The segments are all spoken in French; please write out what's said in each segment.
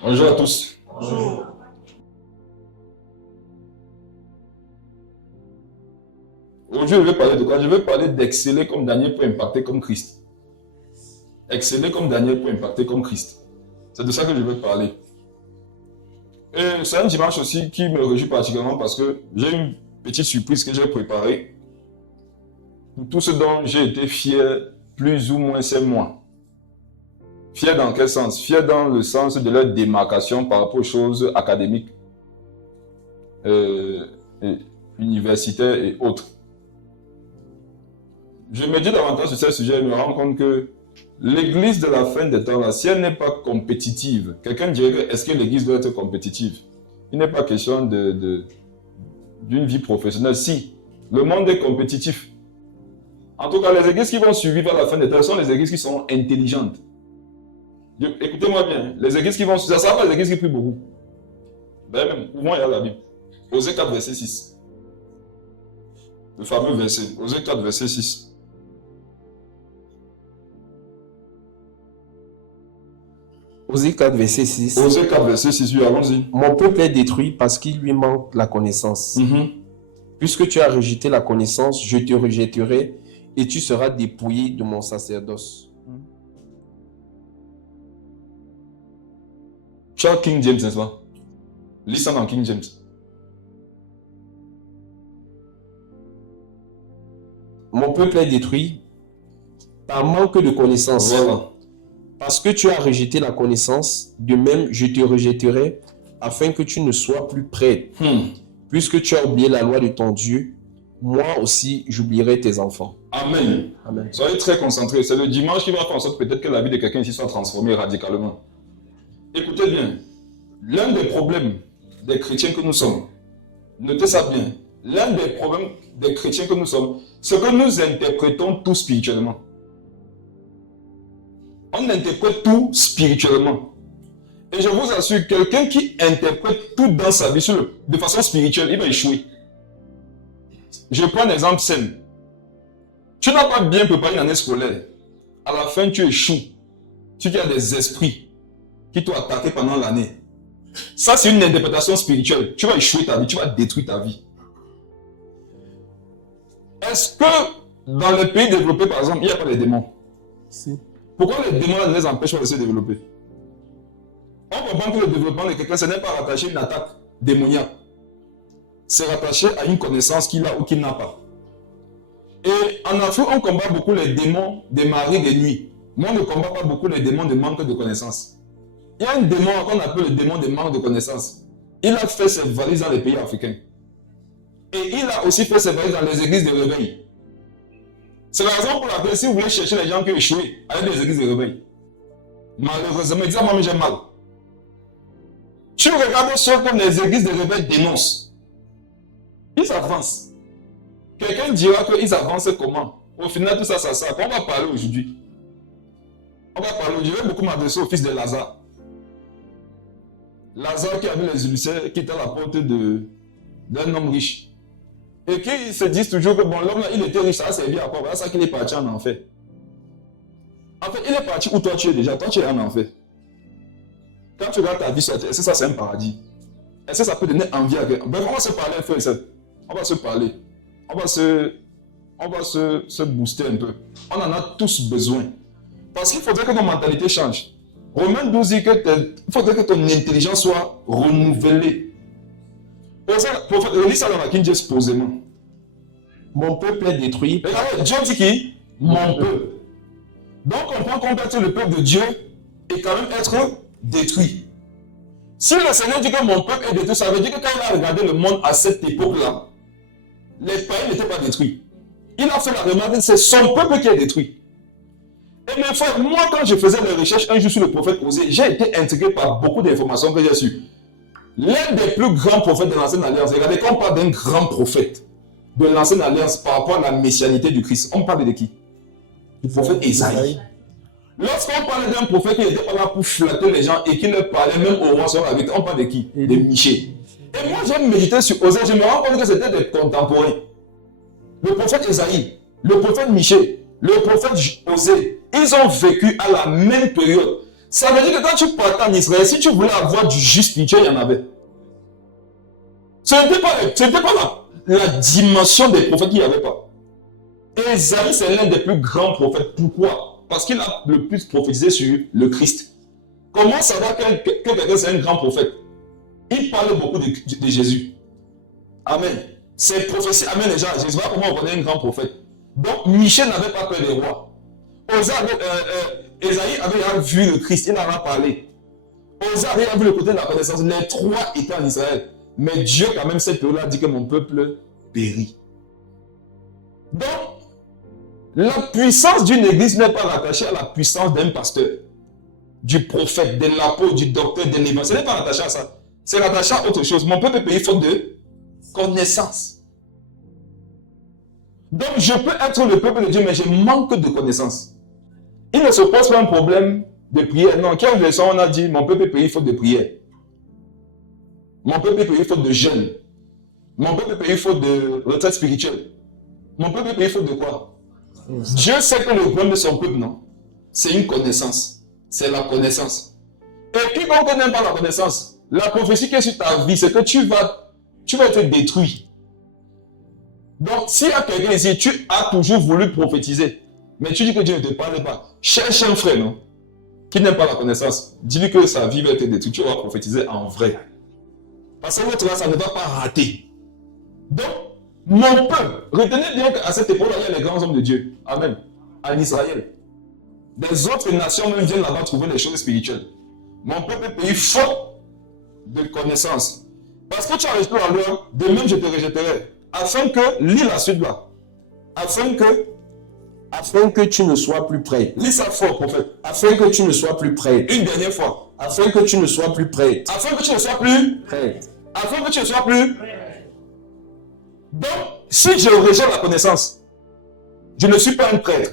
Bonjour à tous. Bonjour. Aujourd'hui, je vais parler de quoi? Je vais parler d'exceller comme Daniel pour impacter comme Christ. Exceller comme Daniel pour impacter comme Christ. C'est de ça que je vais parler. Et c'est un dimanche aussi qui me réjouit particulièrement parce que j'ai une petite surprise que j'ai préparée. Pour tout ce dont j'ai été fier, plus ou moins, c'est moi. Fier dans quel sens? Fier dans le sens de leur démarcation par rapport aux choses académiques, et universitaires et autres. Je me dis davantage sur ce sujet et me rends compte que l'église de la fin des temps, là, si elle n'est pas compétitive, quelqu'un dirait que est-ce que l'église doit être compétitive? Il n'est pas question d'une vie professionnelle. Si, le monde est compétitif. En tout cas, les églises qui vont survivre à la fin des temps sont les églises qui sont intelligentes. Écoutez-moi bien, les églises qui vont survivre, ça va pas les églises qui prient beaucoup. Ben même, où il y a la Bible. Osée 4, verset 6. Le fameux verset. Osée 4, verset 6. Osée 4, verset 6. Osée 4, verset 6, oui, allons-y. Mon peuple est détruit parce qu'il lui manque la connaissance. Puisque tu as rejeté la connaissance, je te rejetterai et tu seras dépouillé de mon sacerdoce. Tu as King James, n'est-ce pas? Lis ça dans King James. Mon peuple est détruit par manque de connaissance. Voilà. Parce que tu as rejeté la connaissance, de même je te rejetterai afin que tu ne sois plus prêtre. Puisque tu as oublié la loi de ton Dieu, moi aussi j'oublierai tes enfants. Amen. Amen. Soyez très concentrés. C'est le dimanche qui va faire en sorte peut-être que la vie de quelqu'un ici soit transformée radicalement. Écoutez bien. L'un des problèmes des chrétiens que nous sommes, notez ça bien, l'un des problèmes des chrétiens que nous sommes, c'est que nous interprétons tout spirituellement. On interprète tout spirituellement. Et je vous assure, quelqu'un qui interprète tout dans sa vie de façon spirituelle, il va échouer. Je prends un exemple simple. Tu n'as pas bien préparé une année scolaire. À la fin, tu échoues. Tu as des esprits qui t'ont attaqué pendant l'année. Ça, c'est une interprétation spirituelle. Tu vas échouer ta vie, tu vas détruire ta vie. Est-ce que dans les pays développés, par exemple, il n'y a pas de démons? Si. Pourquoi les démons ne les empêchent pas de se développer? On comprend que le développement de quelqu'un, ce n'est pas rattaché à une attaque démoniaque. C'est rattaché à une connaissance qu'il a ou qu'il n'a pas. Et en Afrique, on combat beaucoup les démons des maris de nuit. Mais on ne combat pas beaucoup les démons de manque de connaissance. Il y a un démon qu'on appelle le démon de manque de connaissance. Il a fait ses valises dans les pays africains. Et il a aussi fait ses valises dans les églises de réveil. C'est la raison pour laquelle si vous voulez chercher les gens qui ont échoué, allez dans les églises de réveil. Malheureusement, dis moi j'ai mal. Tu regardes ce que les églises de réveil dénoncent. Ils avancent. Quelqu'un dira qu'ils avancent comment? Au final, tout ça, ça sert. On va parler aujourd'hui. On va parler aujourd'hui. Je vais beaucoup m'adresser au fils de Lazare. Lazare qui avait les ulcères, qui était à la porte d'un homme riche. Et qui se disent toujours que bon, l'homme là, il était riche, ça a servi à quoi? Voilà ça qu'il est parti en enfer. En fait, il est parti où toi tu es déjà. Toi tu es en enfer. Quand tu regardes ta vie, est-ce que ça c'est un paradis? Est-ce que ça peut donner envie à quelqu'un? Ben, on va se parler un peu. On va se parler. On va se booster un peu. On en a tous besoin. Parce qu'il faudrait que nos mentalités changent. Romains 12 dit qu'il faudrait que ton intelligence soit renouvelée. Relis ça dans la King James posément. Mon peuple est détruit. Regardez, Dieu dit qui? Mon peuple. Donc on prend qu'on peut être le peuple de Dieu et quand même être détruit. Si le Seigneur dit que mon peuple est détruit, ça veut dire que quand il a regardé le monde à cette époque-là, les païens n'étaient pas détruits. Il a fait la remarque que c'est son peuple qui est détruit. Et mes frères, moi quand je faisais les recherches un jour sur le prophète Osée, j'ai été intrigué par beaucoup d'informations que j'ai sues. L'un des plus grands prophètes de l'ancienne alliance, regardez, quand on parle d'un grand prophète de l'ancienne alliance par rapport à la messianité du Christ, on parle de qui? Du prophète Esaïe. Lorsqu'on parle d'un prophète qui n'était pas là pour flatter les gens et qui leur parlait même au roi, on parle de qui? De Michée. Et moi j'ai médité sur Osée, je me rends compte que c'était des contemporains. Le prophète Esaïe, le prophète Michée, le prophète Osée, ils ont vécu à la même période. Ça veut dire que quand tu partais en Israël, si tu voulais avoir du juste spirituel, il y en avait. Ce n'était pas la dimension des prophètes qu'il n'y avait pas. Et Ésaïe, c'est l'un des plus grands prophètes. Pourquoi? Parce qu'il a le plus prophétisé sur le Christ. Comment savoir que quelqu'un c'est un grand prophète? Il parle beaucoup de Jésus. Amen. Ces prophéties amènent les gens à Jésus. Voilà comment on connaît un grand prophète. Donc, Michel n'avait pas peur des rois. Ésaïe avait vu le Christ, il en a parlé. Osa avait vu le côté de la connaissance. Les trois étaient en Israël. Mais Dieu, quand même, cette période-là, dit que mon peuple périt. Donc, la puissance d'une église n'est pas rattachée à la puissance d'un pasteur, du prophète, de l'apôtre, du docteur, de l'évangile. Ce n'est pas rattaché à ça. C'est rattaché à autre chose. Mon peuple périt faute de connaissance. Donc, je peux être le peuple de Dieu, mais je manque de connaissance. Il ne se pose pas un problème de prière. Non, quelle leçon on a dit, mon peuple périt faute de prière. Mon peuple périt faute de jeûne. Mon peuple périt faute de retraite spirituelle. Mon peuple périt faute de quoi? Dieu sait que le problème de son peuple, non? C'est une connaissance. C'est la connaissance. Et quiconque n'aime pas la connaissance, la prophétie qui est sur ta vie, c'est que tu vas être détruit. Donc, s'il y a quelqu'un ici, tu as toujours voulu prophétiser, mais tu dis que Dieu ne te parle pas, cherche un frère, non? Qui n'aime pas la connaissance. Dis-lui que sa vie va être détruite. Tu vas prophétiser en vrai. Parce que l'autre là, ça ne va pas rater. Donc, mon peuple, retenez bien qu'à cette époque-là, il y a les grands hommes de Dieu. Amen. En Israël. Des autres nations même viennent là-bas trouver les choses spirituelles. Mon peuple périt faute de connaissance. Parce que tu as rejeté la loi, de même je te rejetterai. Afin que, lis la suite là. Afin que tu ne sois plus prêt. Lis ça fort, prophète. Afin que tu ne sois plus prêt. Une dernière fois. Afin que tu ne sois plus prêt. Afin que tu ne sois plus prêt. Afin que tu ne sois plus prêt. Donc, si je rejette la connaissance, je ne suis pas un prêtre.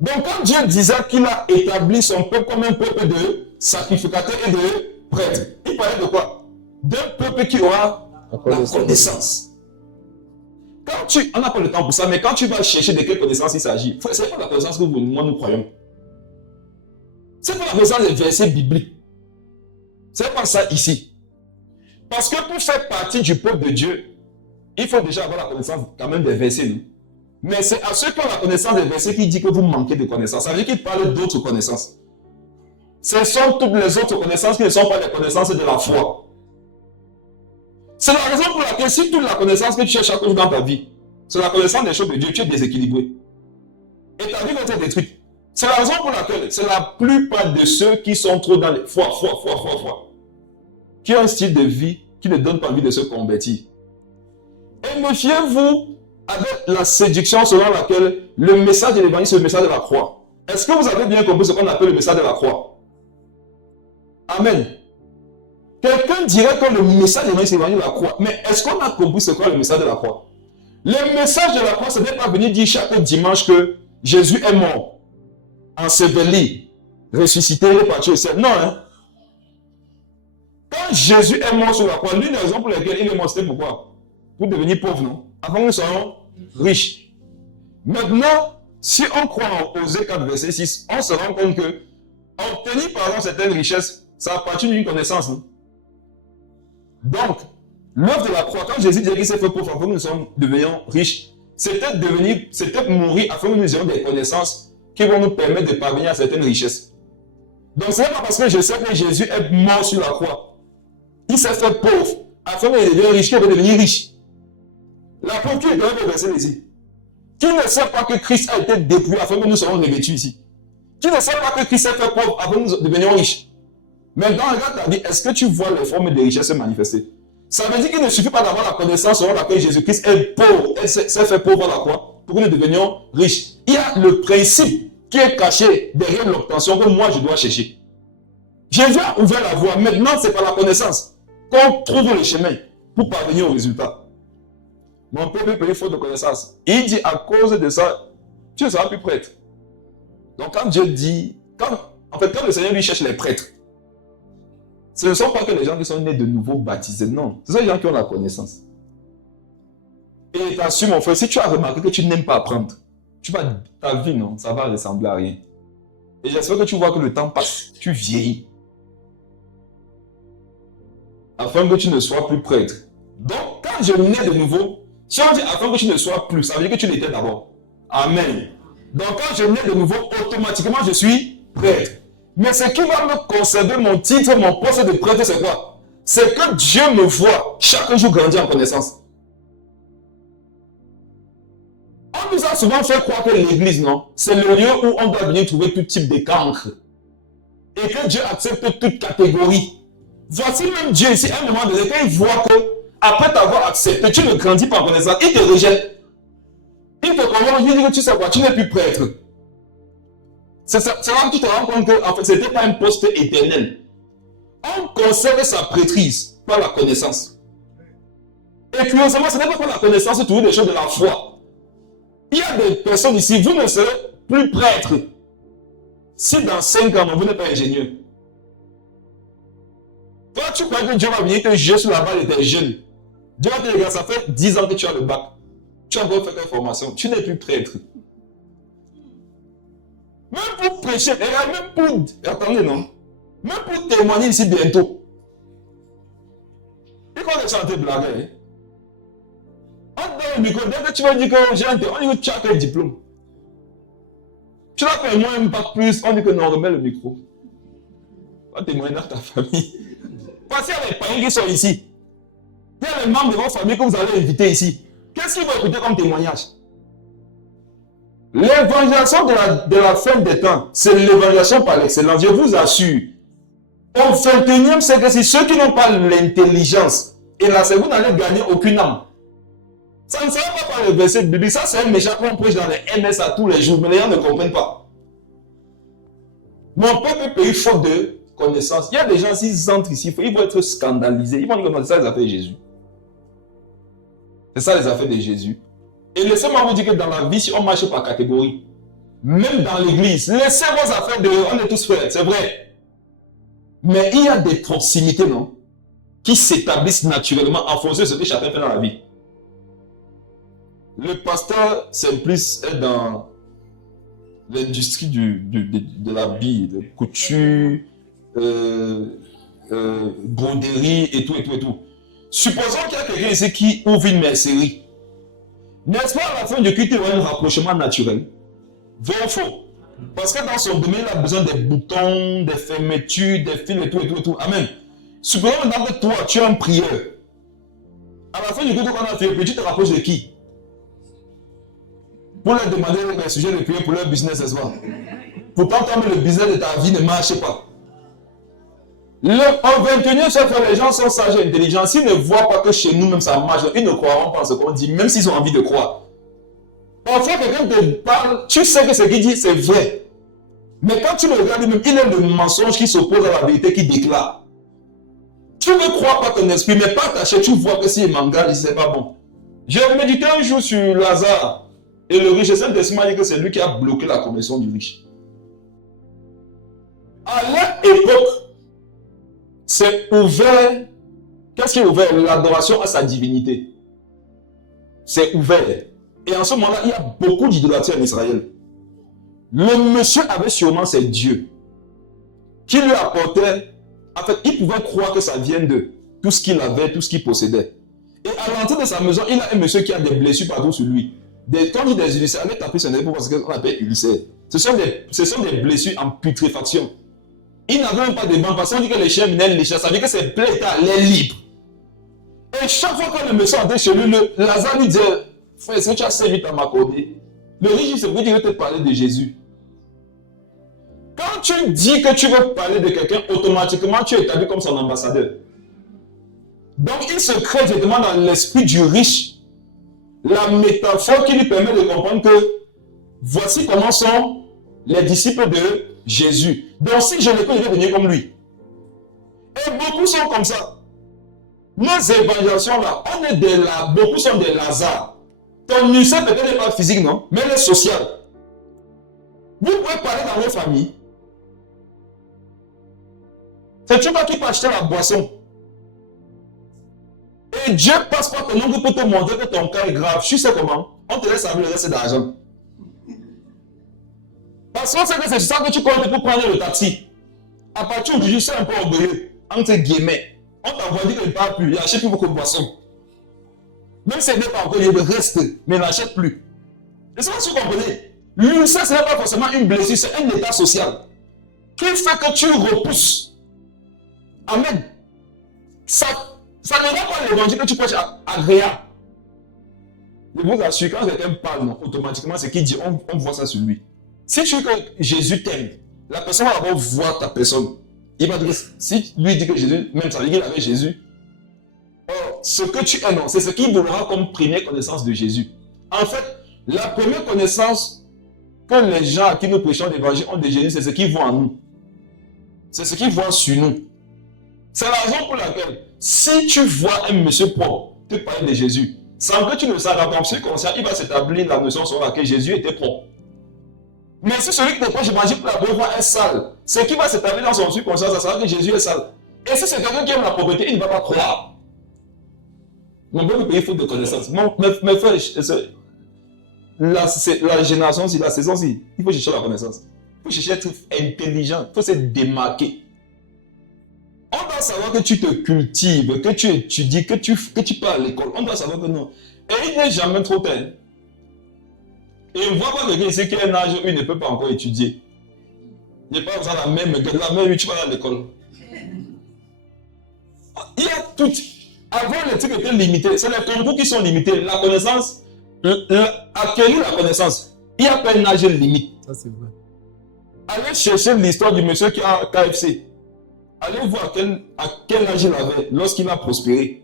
Donc, quand Dieu disait qu'il a établi son peuple comme un peuple de sacrificateurs et de prêtres, il parlait de quoi? D'un peuple qui aura la connaissance. On n'a pas le temps pour ça, mais quand tu vas chercher de quelle connaissance il s'agit, ce n'est pas la connaissance que moi nous croyons. Ce n'est pas la connaissance des versets bibliques. Ce n'est pas ça ici. Parce que pour faire partie du peuple de Dieu, il faut déjà avoir la connaissance quand même des versets. Non? Mais c'est à ceux qui ont la connaissance des versets qui dit que vous manquez de connaissances. Ça veut dire qu'il parle d'autres connaissances. Ce sont toutes les autres connaissances qui ne sont pas les connaissances de la foi. C'est la raison pour laquelle si toute la connaissance que tu cherches chaque jour dans ta vie, c'est la connaissance des choses de Dieu, tu es déséquilibré. Et ta vie va être détruite. C'est la raison pour laquelle c'est la plupart de ceux qui sont trop dans les foi, qui ont un style de vie qui ne donne pas envie de se convertir. Et méfiez-vous avec la séduction selon laquelle le message de l'évangile, c'est le message de la croix. Est-ce que vous avez bien compris ce qu'on appelle le message de la croix? Amen. Quelqu'un dirait que le message de l'évangile, c'est l'évangile de la croix. Mais est-ce qu'on a compris ce qu'est le message de la croix? Le message de la croix, ce n'est pas venir dire chaque dimanche que Jésus est mort, enseveli, ressuscité, il est parti au ciel. Non, hein. Quand Jésus est mort sur la croix, l'une des raisons pour lesquelles il est mort, c'était pourquoi? Pour devenir pauvre, non? Avant que nous soyons riches. Maintenant, si on croit en Osée 4, verset 6, on se rend compte que obtenir par exemple certaines richesses, ça appartient d'une connaissance. Non? Donc, l'œuvre de la croix, quand Jésus disait qu'il s'est fait pauvre afin que nous devenions riches, c'était mourir afin que nous ayons des connaissances qui vont nous permettre de parvenir à certaines richesses. Donc, ce n'est pas parce que je sais que Jésus est mort sur la croix. Il s'est fait pauvre afin qu'il devienne riche, qu'il va devenir riche. La pauvre qui est dans le verset ici. Qui ne sait pas que Christ a été dépouillé afin que nous soyons revêtus ici? Qui ne sait pas que Christ s'est fait pauvre afin que nous devenions riches? Maintenant, regarde ta vie, est-ce que tu vois les formes de richesse se manifester? Ça veut dire qu'il ne suffit pas d'avoir la connaissance selon laquelle Jésus-Christ est pauvre, s'est fait pauvre à la croix, pour que nous devenions riches. Il y a le principe qui est caché derrière l'obtention que moi je dois chercher. Jésus a ouvert la voie. Maintenant, c'est par la connaissance qu'on trouve le chemin pour parvenir au résultat. Mon peuple périt faute de connaissance. Il dit à cause de ça, tu ne seras plus prêtre. Donc quand Dieu dit, quand le Seigneur lui cherche les prêtres, ce ne sont pas que les gens qui sont nés de nouveau baptisés, non. Ce sont les gens qui ont la connaissance. Et t'assures mon frère, si tu as remarqué que tu n'aimes pas apprendre, ta vie, non, ça va ressembler à rien. Et j'espère que tu vois que le temps passe. Tu vieillis. Afin que tu ne sois plus prêtre. Donc, quand je nais de nouveau, si on dit afin que tu ne sois plus, ça veut dire que tu l'étais d'abord. Amen. Donc, quand je nais de nouveau, automatiquement, je suis prêtre. Mais ce qui va me conserver mon titre, mon poste de prêtre, c'est quoi? C'est que Dieu me voit chaque jour grandir en connaissance. On nous a souvent fait croire que l'église, non, c'est le lieu où on doit venir trouver tout type de cancre. Et que Dieu accepte toute catégorie. Voici même Dieu ici, à un moment donné, quand il voit que, après t'avoir accepté, tu ne grandis pas en connaissance, il te rejette. Il te convainc, il dit que tu sais quoi, tu n'es plus prêtre. C'est là que tu te rends compte que, en fait, ce n'était pas un poste éternel. On conserve sa prêtrise par la connaissance. Et curieusement, ce n'est pas par la connaissance de trouver des choses de la foi. Il y a des personnes ici, vous ne serez plus prêtre si dans 5 ans, vous n'êtes pas ingénieur. Toi, tu crois que Dieu va venir te juger sur la balle de tes jeunes. Dieu va te dire, regarde, ça fait 10 ans que tu as le bac. Tu as encore fait ta formation. Tu n'es plus prêtre. Même pour prêcher, et même pour... Attendez, non. Même pour témoigner ici bientôt. Il faut chanter blague. Hein? On te donne le micro, dès que tu vas dire que j'ai un témoin, on dit que tu as quel diplôme. Tu l'as fait moins un bac plus, on dit que non, remets le micro. On va témoigner dans ta famille. Parce qu'il y a les païens qui sont ici. Il y a les membres de votre famille que vous allez inviter ici. Qu'est-ce qu'ils vont écouter comme témoignage? L'évangélisation de la fin des temps, c'est l'évangélisation par l'excellence. Je vous assure. Au 21e siècle, c'est ceux qui n'ont pas l'intelligence et la cerveau, vous n'allez gagner aucune âme. Ça ne sera pas par le verset biblique. Ça, c'est un méchant qu'on prêche dans les MS à tous les jours, mais les gens ne comprennent pas. Mon peuple pays faute de connaissance. Il y a des gens, s'ils entrent ici, ils vont être scandalisés. Ils vont dire que c'est ça les affaires de Jésus. C'est ça les affaires de Jésus. Et laissez-moi vous dire que dans la vie, si on marche par catégorie, même dans l'église, laissez vos affaires dehors, on est tous frères, c'est vrai. Mais il y a des proximités, non, qui s'établissent naturellement en fonction de ce que chacun fait dans la vie. Le pasteur Simplice est dans l'industrie de l'habit, de couture, broderie et tout. Supposons qu'il y a quelqu'un ici qui ouvre une mercerie. N'est-ce pas à la fin du culte, il y aura un rapprochement naturel? Vrai ou faux? Parce que dans son domaine, il a besoin des boutons, des fermetures, des fils et tout. Amen. Supposons maintenant que toi, tu es un prieur. À la fin du culte qu'on a fait, tu te rapproches de qui? Pour leur demander les sujets de prière pour leur business, n'est-ce pas? Pourtant, comme le business de ta vie ne marche pas. Au 21e siècle, les gens sont sages et intelligents. S'ils ne voient pas que chez nous même ça marche, ils ne croiront pas en ce qu'on dit, même s'ils ont envie de croire. Parfois, quelqu'un te parle, tu sais que ce qu'il dit, c'est vrai. Mais quand tu le regardes même, il est le mensonge qui s'oppose à la vérité qui déclare. Tu ne crois pas ton esprit, mais par ta chair, tu vois que s'il m'engage, c'est pas bon. J'ai médité un jour sur Lazare et le riche. Et Saint-Esprit m'a dit que c'est lui qui a bloqué la conversion du riche. À leur époque, c'est ouvert. Qu'est-ce qui est ouvert? L'adoration à sa divinité. C'est ouvert. Et en ce moment-là, il y a beaucoup d'idolâtrie en Israël. Le monsieur avait sûrement ses dieux qui lui apportaient. En fait, il pouvait croire que ça vient de tout ce qu'il avait, tout ce qu'il possédait. Et à l'entrée de sa maison, il a un monsieur qui a des blessures partout sur lui. Quand il dit des ulcères, allez taper son épaule parce qu'on appelle ulcères. Ce sont des blessures en putréfaction. Il n'avait même pas de banc parce qu'on dit que les chiens venaient les chasser. Ça veut dire que ses plaies étaient à l'air libre. Et chaque fois que le monsieur entrait chez lui, Lazare lui disait, frère, est-ce que tu as 5 minutes à m'accorder? Le riche, c'est vrai, il veut te parler de Jésus. Quand tu dis que tu veux parler de quelqu'un, automatiquement, tu es établi comme son ambassadeur. Donc, il se crée directement dans l'esprit du riche la métaphore qui lui permet de comprendre que voici comment sont les disciples de Jésus. Donc, si je le connais, je vais venir comme lui. Et beaucoup sont comme ça. Nos évangélisations là, on est des là, beaucoup sont des Lazare. Ton ulcère peut-être n'est pas physique, non, mais elle est sociale. Vous pouvez parler dans vos familles. C'est toi qui peux acheter la boisson. Et Dieu passe par ton oncle pour te montrer que ton cas est grave. Tu sais comment? On te laisse avec le reste d'argent. Parce qu'on sait que c'est ça que tu comptes pour prendre le taxi. À partir d'aujourd'hui, c'est un peu orgueilleux, entre guillemets. On t'envoie dire qu'il ne parle plus, il n'achète plus beaucoup de boissons. Même si ce n'est pas encore, il reste, mais il n'achète plus. Et c'est pas ce que vous comprenez. L'ulcère, ce n'est pas forcément une blessure, c'est un état social qui fait que tu repousses. Amen. Ça ne rend pas l'évangile que tu prêches agréable. Je vous assure, quand quelqu'un parle, non, automatiquement, c'est qu'il dit, on voit ça sur lui. Si tu veux que Jésus t'aime, la personne va d'abord voir ta personne. Il va dire, si lui dit que Jésus, même ça veut dire qu'il avait Jésus. Or, ce que tu es, non, c'est ce qu'il voudra comme première connaissance de Jésus. En fait, la première connaissance que les gens à qui nous prêchons l'évangile ont de Jésus, c'est ce qu'ils voient en nous. C'est ce qu'ils voient sur nous. C'est la raison pour laquelle, si tu vois un monsieur propre te parler de Jésus, sans que tu ne saches, dans ton subconscient, il va s'établir la notion sur laquelle Jésus était propre. Mais si celui qui te prêche l'évangile pour la première fois est sale, ce qui va s'établir dans son subconscient, ça sera que Jésus est sale. Et si c'est quelqu'un qui aime la propreté, il ne va pas croire. Mon bon pays, faute de connaissance. Mes frères, la génération-ci, la saison-ci, il faut chercher la connaissance. Il faut chercher à être intelligent. Il faut se démarquer. On doit savoir que tu te cultives, que tu étudies, que tu pars à l'école. On doit savoir que non. Et il n'est jamais trop tard. Et on voit pas quelqu'un ici qui a un âge où il ne peut pas encore étudier. Il n'est pas besoin de la même, tu vas à l'école. Il y a tout. Avant, les trucs étaient limités. C'est les concours qui sont limités. La connaissance, acquérir la connaissance, il n'y a pas un âge limite. Ça, c'est vrai. Allez chercher l'histoire du monsieur qui a KFC. Allez voir à quel âge il avait lorsqu'il a prospéré.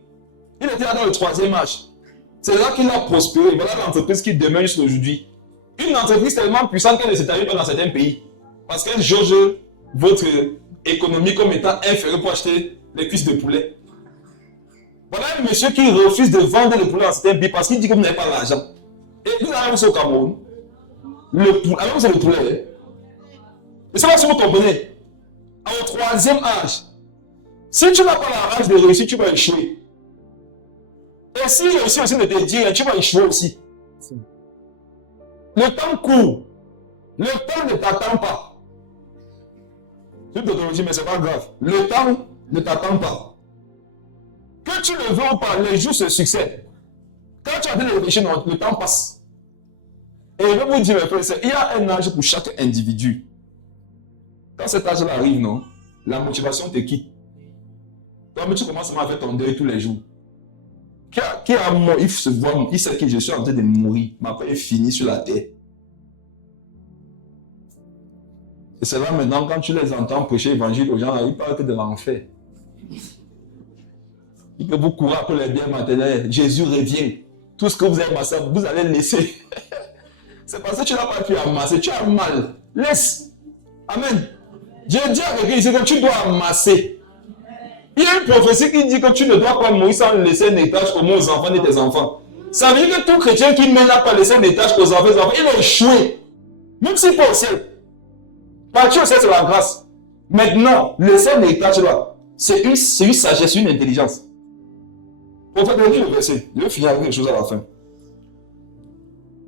Il était là dans le 3e âge. C'est là qu'il a prospéré. Voilà l'entreprise qui demeure jusqu'à aujourd'hui. Une entreprise tellement puissante qu'elle ne s'établit pas dans certains pays. Parce qu'elle jauge votre économie comme étant inférieure pour acheter les cuisses de poulet. Voilà un monsieur qui refuse de vendre le poulet dans certains pays parce qu'il dit que vous n'avez pas l'argent. Et vous avez au Cameroun. Le poulet, alors c'est le poulet. Je ne sais pas si vous comprenez. Au 3e âge, si tu n'as pas la rage de réussir, tu vas échouer. Et si réussir aussi ne te dit rien, tu vas échouer aussi. Le temps court. Le temps ne t'attend pas. Tu te dis, mais c'est pas grave. Le temps ne t'attend pas. Que tu le veux ou pas, les jours se succèdent. Quand tu as de réfléchir, le temps passe. Et je vais vous dire, mes frères, il y a un âge pour chaque individu. Quand cet âge-là arrive, non, la motivation te quitte. Toi, mais tu commences à faire ton deuil tous les jours. Qui a mort, il se voit, il sait que je suis en train de mourir. Ma paix est finie sur la terre. Et c'est là maintenant, quand tu les entends prêcher l'évangile aux gens, ils parlent que de l'enfer. Il peut vous courir après les biens maternels. Jésus revient. Tout ce que vous avez amassé, vous allez laisser. C'est parce que tu n'as pas pu amasser. Tu as mal. Laisse. Amen. Dieu dit à quelqu'un ici que tu dois amasser. Il y a une prophétie qui dit que tu ne dois pas mourir sans laisser un héritage au moins aux enfants de tes enfants. Ça veut dire que tout chrétien qui ne n'a pas laissé un héritage aux enfants, il a échoué. Même s'il pas au ciel. Partir au ciel, c'est la grâce. Maintenant, laisser un héritage là, c'est une sagesse, une intelligence. Pour faire le verset, je vais finir avec quelque chose à la fin.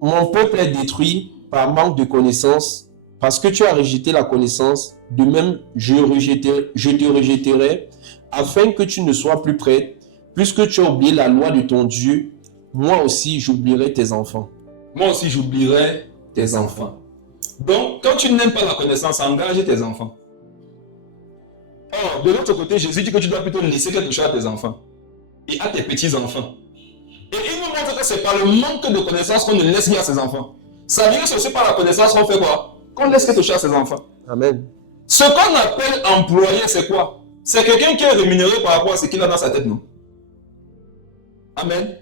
Mon peuple est détruit par manque de connaissance. Parce que tu as rejeté la connaissance, de même je te rejetterai, afin que tu ne sois plus prête. Puisque tu as oublié la loi de ton Dieu, moi aussi j'oublierai tes enfants. Moi aussi j'oublierai tes enfants. Donc, quand tu n'aimes pas la connaissance, engage tes enfants. Or, de l'autre côté, Jésus dit que tu dois plutôt laisser quelque chose à tes enfants et à tes petits-enfants. Et il nous montre que c'est par le manque de connaissance qu'on ne laisse rien à ses enfants. Ça veut dire que c'est aussi par la connaissance qu'on fait quoi? Qu'on laisse quelque chose à ses enfants. Amen. Ce qu'on appelle employé, c'est quoi? C'est quelqu'un qui est rémunéré par rapport à ce qu'il a dans sa tête, non? Amen.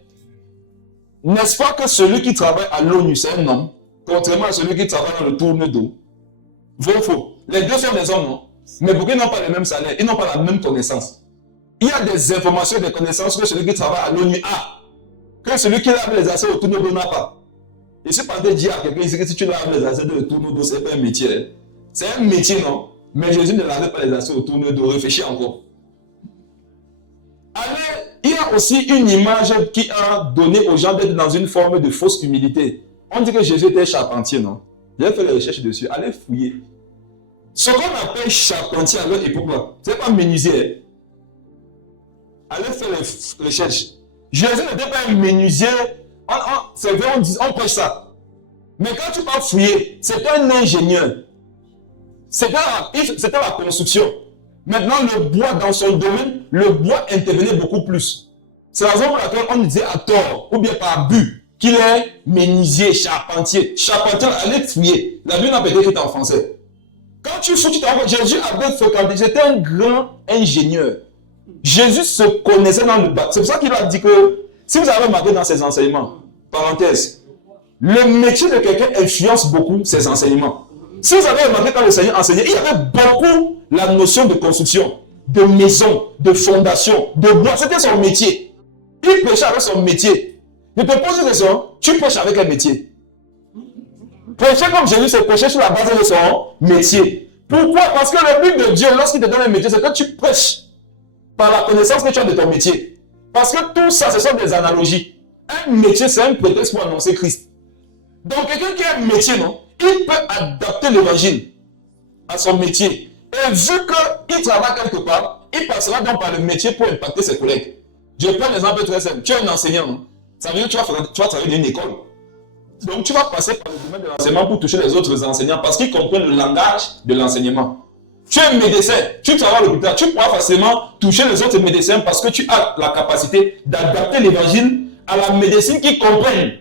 N'est-ce pas que celui qui travaille à l'ONU, c'est un homme, contrairement à celui qui travaille dans le tourne-dos? Vrai ou faux? Les deux sont des hommes, non? Mais pourquoi ils n'ont pas les mêmes salaires? Ils n'ont pas la même connaissance. Il y a des informations et des connaissances que celui qui travaille à l'ONU a, que celui qui lave les assiettes au tourne-dos n'a pas. Je suis pas en train de dire à quelqu'un ici que si tu laves les assiettes de tourne-dos, ce n'est pas un métier. C'est un métier, non? Mais Jésus ne lavait pas les assiettes au tourne-dos. Réfléchis encore. Allez, il y a aussi une image qui a donné aux gens d'être dans une forme de fausse humilité. On dit que Jésus était charpentier, non? J'ai fait les recherches dessus. Allez fouiller. Ce qu'on appelle charpentier à leur époque-là, ce n'est pas menuisier. Allez faire les recherches. Jésus n'était pas un menuisier. C'est vrai, on prêche ça. Mais quand tu vas fouiller, c'est un ingénieur. C'était la construction. Maintenant, le bois, dans son domaine, le bois intervenait beaucoup plus. C'est la raison pour laquelle on disait à tort, ou bien par but, qu'il est menuisier, charpentier. Charpentier, allez fouiller. La Bible n'a pas été écrite en français. Quand tu fous, tu t'en vas. Jésus avait fréquenté, c'était un grand ingénieur. Jésus se connaissait dans le bas. C'est pour ça qu'il a dit que, si vous avez remarqué dans ses enseignements, parenthèse, le métier de quelqu'un influence beaucoup ses enseignements. Si vous avez remarqué quand le Seigneur enseignait, il y avait beaucoup la notion de construction, de maison, de fondation, de bois. C'était son métier. Il prêchait avec son métier. Je te pose une question, tu prêches avec un métier. Prêcher comme Jésus, c'est prêcher sur la base de son métier. Pourquoi? Parce que le but de Dieu, lorsqu'il te donne un métier, c'est que tu prêches par la connaissance que tu as de ton métier. Parce que tout ça, ce sont des analogies. Un métier, c'est un prétexte pour annoncer Christ. Donc, quelqu'un qui a un métier, non, il peut adapter l'évangile à son métier. Et vu qu'il travaille quelque part, il passera donc par le métier pour impacter ses collègues. Je prends un exemple très simple. Tu es un enseignant, non? Ça veut dire que tu vas travailler dans une école. Donc, tu vas passer par le domaine de l'enseignement pour toucher les autres enseignants parce qu'ils comprennent le langage de l'enseignement. Tu es médecin, tu travailles à l'hôpital, tu pourras facilement toucher les autres médecins parce que tu as la capacité d'adapter l'évangile à la médecine qu'ils comprennent.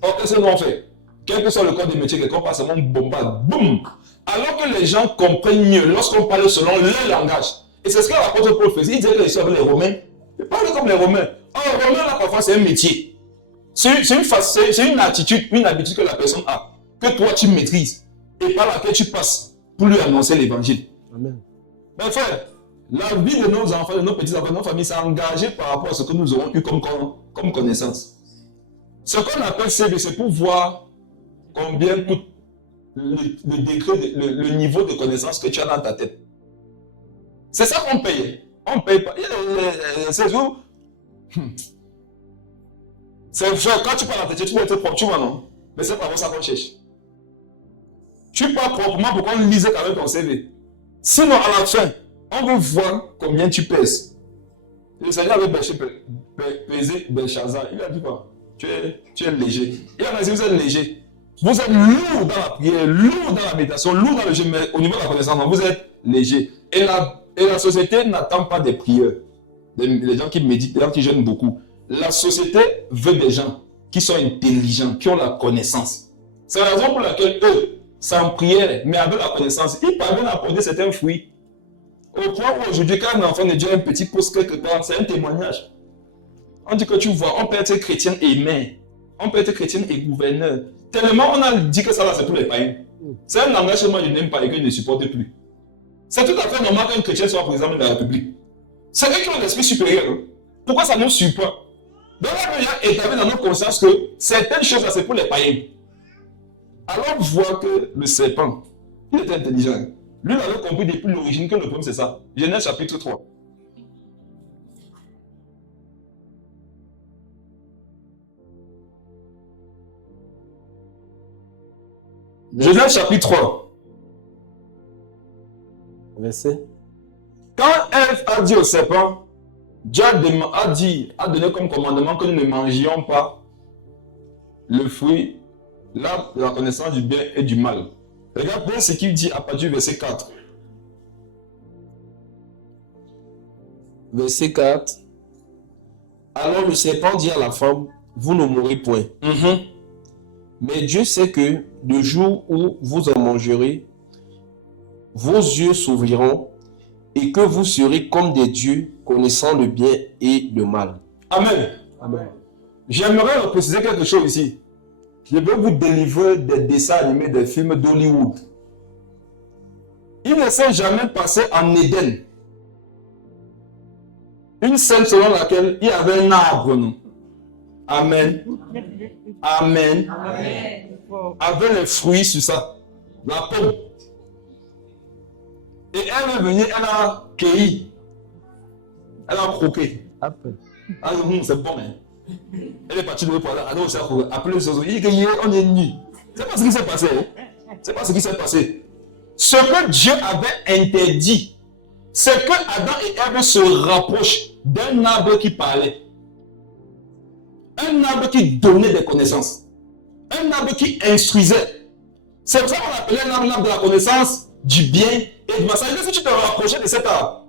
Or, qu'est-ce que nous on fait? Quel que soit le corps du métier, quelqu'un passe seulement bombarde, boum. Alors que les gens comprennent mieux lorsqu'on parle selon leur langage. Et c'est ce que l'apôtre Paul faisait. Il disait que les gens avec les Romains, ils parlaient comme les Romains. Or, les Romains, là, parfois, c'est un métier. C'est une attitude que la personne a, que toi tu maîtrises et par laquelle tu passes pour lui annoncer l'évangile. Amen. Mais frère, la vie de nos enfants, de nos petits-enfants, de nos familles s'est engagée par rapport à ce que nous aurons eu comme connaissance. Ce qu'on appelle CV, c'est pour voir combien coûte le degré, le niveau de connaissance que tu as dans ta tête. C'est ça qu'on paye. On ne paye pas. C'est où? C'est vrai, quand tu parles en tête, tu peux être propre, tu vois, non? Mais c'est pas ça qu'on cherche. Tu parles proprement pour qu'on lise quand même ton CV. Sinon, à la fin, on veut voir combien tu pèses. Le Seigneur avait pesé Belshazzar. Il a dit quoi? Tu es léger. Il a dit, vous êtes léger. Vous êtes lourd dans la prière, lourd dans la méditation, lourd dans le jeûne, mais au niveau de la connaissance, vous êtes léger. Et la société n'attend pas des prieurs. Les gens qui méditent, les gens qui jeûnent beaucoup. La société veut des gens qui sont intelligents, qui ont la connaissance. C'est la raison pour laquelle eux, sans prière, mais avec la connaissance, ils parviennent à apporter certains fruits. Au point où aujourd'hui, quand un enfant de Dieu a un petit poste quelque part, c'est un témoignage. On dit que tu vois, on peut être chrétien et maire, on peut être chrétien et gouverneur. Tellement on a dit que ça là, c'est pour les païens. C'est un langage que moi je n'aime pas et que je ne supporte plus. C'est tout à fait normal qu'un chrétien soit président de la République. C'est eux qui ont l'esprit supérieur. Hein. Pourquoi ça nous suit pas? Donc là, il y a établi dans notre conscience que certaines choses là, c'est pour les païens. Alors on voit que le serpent, il était intelligent. Lui, il avait compris depuis l'origine que le problème c'est ça. Genèse chapitre 3. Genèse chapitre 3. Verset. Quand Ève a dit au serpent, Dieu a donné comme commandement que nous ne mangions pas le fruit, l'arbre de la connaissance du bien et du mal. Regarde bien ce qu'il dit à partir du verset 4. Verset 4. Alors le serpent dit à la femme, vous ne mourrez point. Mais Dieu sait que le jour où vous en mangerez, vos yeux s'ouvriront et que vous serez comme des dieux connaissant le bien et le mal. Amen. Amen. J'aimerais préciser quelque chose ici. Je vais vous délivrer des dessins animés, des films d'Hollywood. Il ne s'est jamais passé en Éden une scène selon laquelle il y avait un arbre, non? Amen. Amen. Amen. Avec les fruits sur ça. La pomme. Et elle est venue, elle a cueilli. Elle a croqué. Ah, c'est bon, hein. Elle est partie de l'autre part. Elle a appelé le soso. Il dit qu'on est nu. C'est pas ce qui s'est passé. Hein? C'est pas ce qui s'est passé. Ce que Dieu avait interdit, c'est que Adam et Ève se rapprochent d'un arbre qui parlait. Un arbre qui donnait des connaissances. Un arbre qui instruisait. C'est pour ça qu'on appelait l'arbre de la connaissance du bien et du mal. Ça veut dire que si tu te rapprochais de cet arbre,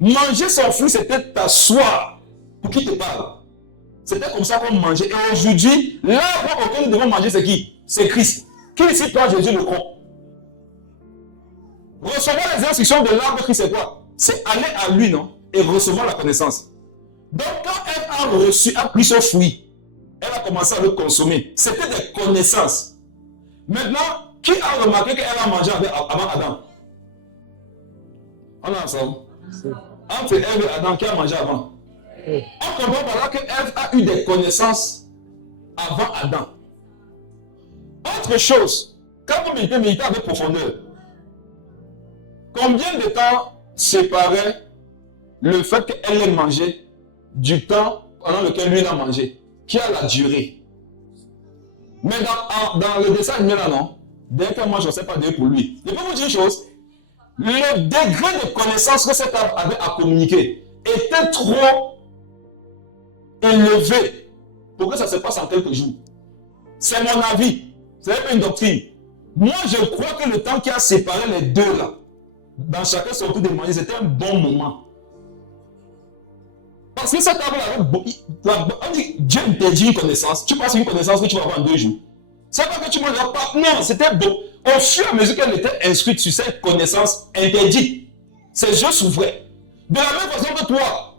manger son fruit, c'était t'asseoir pour qu'il te parle. C'était comme ça qu'on mangeait. Et aujourd'hui, l'arbre auquel nous devons manger, c'est qui? C'est Christ. Qui ici, toi, Jésus, le con? Recevoir les instructions de l'arbre, Christ, c'est quoi? C'est aller à lui, non? Et recevoir la connaissance. Donc, quand elle a pris son fruit, elle a commencé à le consommer. C'était des connaissances. Maintenant, qui a remarqué qu'elle a mangé avant Adam? On est ensemble. Entre Ève et Adam, qui a mangé avant? On comprend par là que Ève a eu des connaissances avant Adam. Autre chose, quand vous méditez avec profondeur, combien de temps séparait le fait qu'elle ait mangé du temps pendant lequel lui il a mangé? Qui a la durée? Mais dans le dessin animé là, non? Dès qu'elle mange, on ne sait pas dire pour lui. Je peux vous dire une chose. Le degré de connaissance que cet arbre avait à communiquer était trop élevé pour que ça se passe en quelques jours. C'est mon avis. Ce n'est pas une doctrine. Moi, je crois que le temps qui a séparé les deux là, dans chacun son tour de manger, c'était un bon moment. Parce que cet arbre avait, on dit, Dieu interdit une connaissance. Tu passes une connaissance que tu vas avoir en 2 jours. C'est pas que tu ne mangeras pas. Non, c'était bon. Au fur et à mesure qu'elle était instruite sur cette connaissance interdite, ses yeux s'ouvraient. De la même façon que toi,